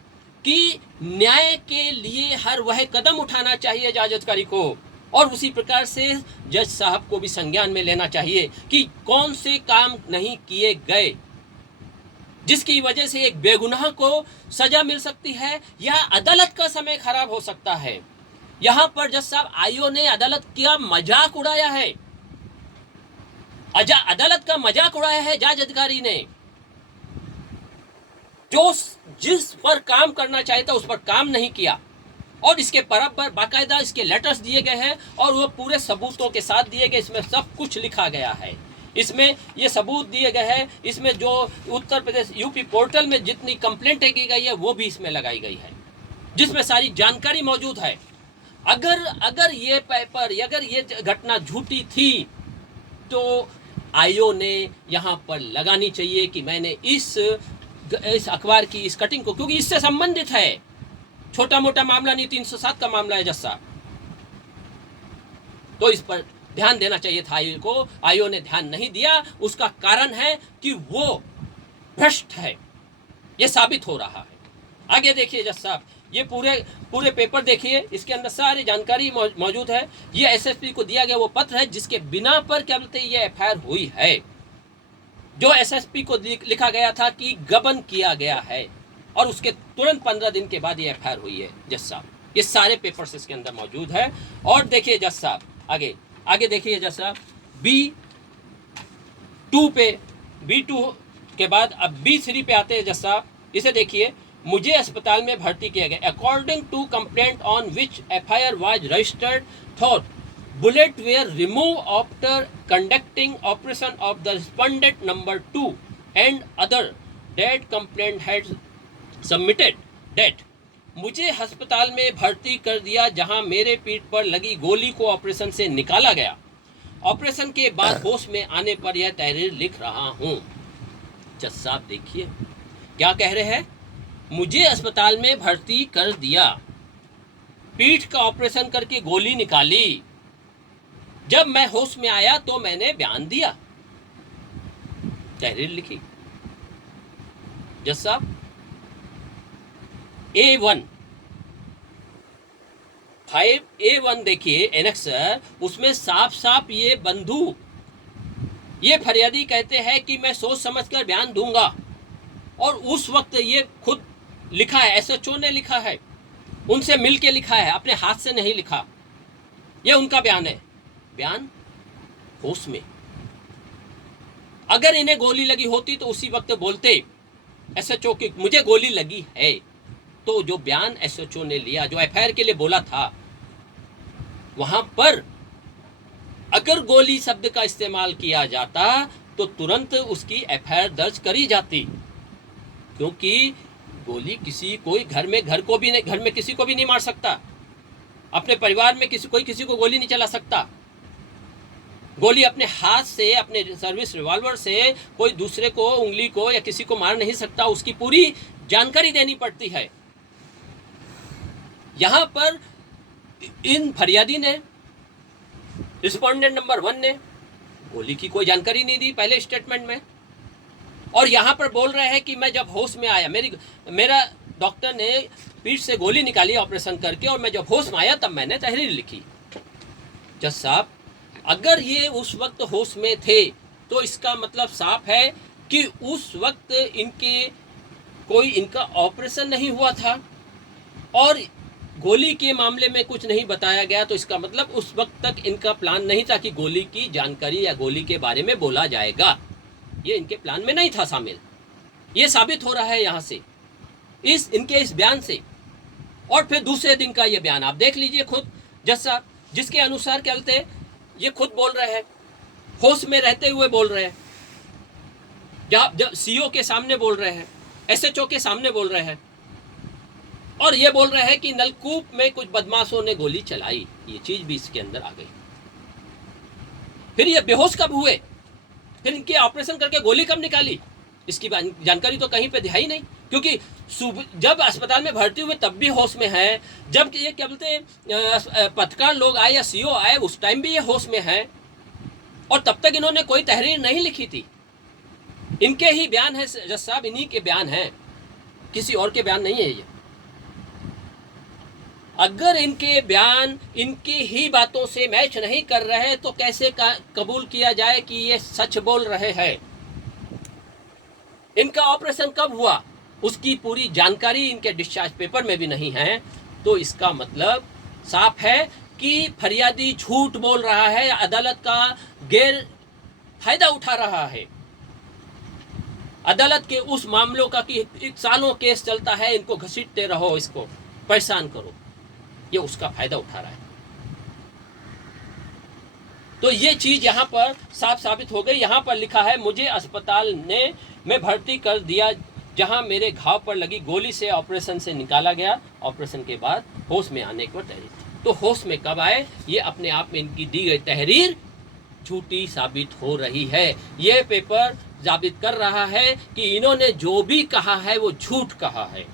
कि न्याय के लिए हर वह कदम उठाना चाहिए जांच अधिकारी को और उसी प्रकार से जज साहब को भी संज्ञान में लेना चाहिए कि कौन से काम नहीं किए गए जिसकी वजह से एक बेगुनाह को सजा मिल सकती है या अदालत का समय खराब हो सकता है। यहां पर जज साहब आईओ ने अदालत का मजाक उड़ाया है। अदालत का मजाक उड़ाया है जांच अधिकारी ने, जो जिस पर काम करना चाहिए था उस पर काम नहीं किया और इसके बराबर बाकायदा इसके लेटर्स दिए गए हैं और वो पूरे सबूतों के साथ दिए गए। इसमें सब कुछ लिखा गया है, इसमें ये सबूत दिए गए हैं। इसमें जो उत्तर प्रदेश यूपी पोर्टल में जितनी कंप्लेंटें की गई है वो भी इसमें लगाई गई है, जिसमें सारी जानकारी मौजूद है। अगर ये पेपर, अगर ये घटना झूठी थी तो आईओ ने यहाँ पर लगानी चाहिए कि मैंने इस अखबार की इस कटिंग को, क्योंकि इससे संबंधित है, छोटा मोटा मामला नहीं, 307 का मामला है जज साहब, तो इस पर ध्यान देना चाहिए था आईओ को। आईओ ने ध्यान नहीं दिया, उसका कारण है कि वो भ्रष्ट है, ये साबित हो रहा है। आगे देखिए जज साहब, ये पूरे पेपर देखिए, इसके अंदर सारी जानकारी मौजूद है। ये एसएसपी को दिया गया वो पत्र है जिसके बिना पर क्या बोलते ये एफआईआर हुई है, जो एसएसपी को लिखा गया था कि गबन किया गया है और उसके तुरंत 15 दिन के बाद ये एफआईआर हुई है जज साहब। ये सारे पेपर्स इसके अंदर मौजूद है। और देखिए जज साहब, आगे देखिए जज साहब, B2 के बाद अब B3 पे आते हैं जज साहब। इसे देखिए, मुझे अस्पताल में भर्ती किया गया। According to complaint on which FIR was registered that bullet were remove after conducting operation of the respondent number 2 and other that complaint had submitted that. मुझे अस्पताल में भर्ती कर दिया जहां मेरे पीठ पर लगी गोली को ऑपरेशन से निकाला गया। ऑपरेशन के बाद होश में आने पर यह तहरीर लिख रहा हूं। जज साहब देखिए क्या कह रहे हैं, मुझे अस्पताल में भर्ती कर दिया, पीठ का ऑपरेशन करके गोली निकाली, जब मैं होश में आया तो मैंने बयान दिया, तहरीर लिखी। जज साहब A1 5A1 देखिए एनेक्सर, उसमें साफ साफ ये बंधु, ये फरियादी कहते हैं कि मैं सोच समझकर बयान दूंगा और उस वक्त ये खुद लिखा है, एसएचओ ने लिखा है, उनसे मिलके लिखा है, अपने हाथ से नहीं लिखा। ये उनका बयान है, बयान होश में। अगर इन्हें गोली लगी होती तो उसी वक्त बोलते एसएचओ की मुझे गोली लगी है। तो जो बयान एसएचओ ने लिया, जो एफआईआर के लिए बोला था, वहां पर अगर गोली शब्द का इस्तेमाल किया जाता तो तुरंत उसकी एफआईआर दर्ज करी जाती, क्योंकि गोली किसी कोई घर में किसी को भी नहीं मार सकता, अपने परिवार में कोई किसी को गोली नहीं चला सकता। गोली अपने हाथ से, अपने सर्विस रिवॉल्वर से कोई दूसरे को, उंगली को या किसी को मार नहीं सकता, उसकी पूरी जानकारी देनी पड़ती है। यहां पर इन फरियादी ने, रिस्पोंडेंट नंबर 1 ने गोली की कोई जानकारी नहीं दी पहले स्टेटमेंट में, और यहां पर बोल रहे हैं कि मैं जब होश में आया, मेरा डॉक्टर ने पीठ से गोली निकाली ऑपरेशन करके, और मैं जब होश में आया तब मैंने तहरीर लिखी। जज साहब, अगर ये उस वक्त होश में थे तो इसका मतलब साफ है कि उस वक्त इनका ऑपरेशन नहीं हुआ था और गोली के मामले में कुछ नहीं बताया गया, तो इसका मतलब उस वक्त तक इनका प्लान नहीं था कि गोली की जानकारी या गोली के बारे में बोला जाएगा। ये इनके प्लान में नहीं था शामिल। ये साबित हो रहा है यहाँ से, इनके इस बयान से। और फिर दूसरे दिन का ये बयान आप देख लीजिए खुद जज साहब, जिसके अनुसार क्या बोलते हैं, ये खुद बोल रहे हैं, होश में रहते हुए बोल रहे हैं, जब सीओ के सामने बोल रहे हैं, एसएचओ के सामने बोल रहे हैं, और ये बोल रहे हैं कि नलकूप में कुछ बदमाशों ने गोली चलाई। ये चीज भी इसके अंदर आ गई। फिर ये बेहोश कब हुए, फिर इनके ऑपरेशन करके गोली कब निकाली, इसकी जानकारी तो कहीं पे दिखाई नहीं, क्योंकि जब अस्पताल में भर्ती हुए तब भी होश में है, जब ये क्या बोलते हैं पत्रकार लोग आए या सीओ आए उस टाइम भी ये होश में है, और तब तक इन्होंने कोई तहरीर नहीं लिखी थी। इनके ही बयान है जज साहब, इन्हीं के बयान हैं, किसी और के बयान नहीं है ये। अगर इनके बयान इनकी ही बातों से मैच नहीं कर रहे तो कैसे कबूल किया जाए कि ये सच बोल रहे हैं। इनका ऑपरेशन कब हुआ उसकी पूरी जानकारी इनके डिस्चार्ज पेपर में भी नहीं है, तो इसका मतलब साफ है कि फरियादी झूठ बोल रहा है, अदालत का गैर फायदा उठा रहा है। अदालत के उस मामलों का कि सालों केस चलता है, इनको घसीटते रहो, इसको परेशान करो, ये उसका फायदा उठा रहा है। तो ये चीज यहां पर साफ साबित हो गई। यहां पर लिखा है, मुझे अस्पताल में भर्ती कर दिया जहां मेरे घाव पर लगी गोली से ऑपरेशन से निकाला गया, ऑपरेशन के बाद होश में आने को तहरीर। तो होश में कब आए, ये अपने आप में इनकी दी गई तहरीर झूठी साबित हो रही है। ये पेपर साबित कर रहा है कि इन्होंने जो भी कहा है वो झूठ कहा है।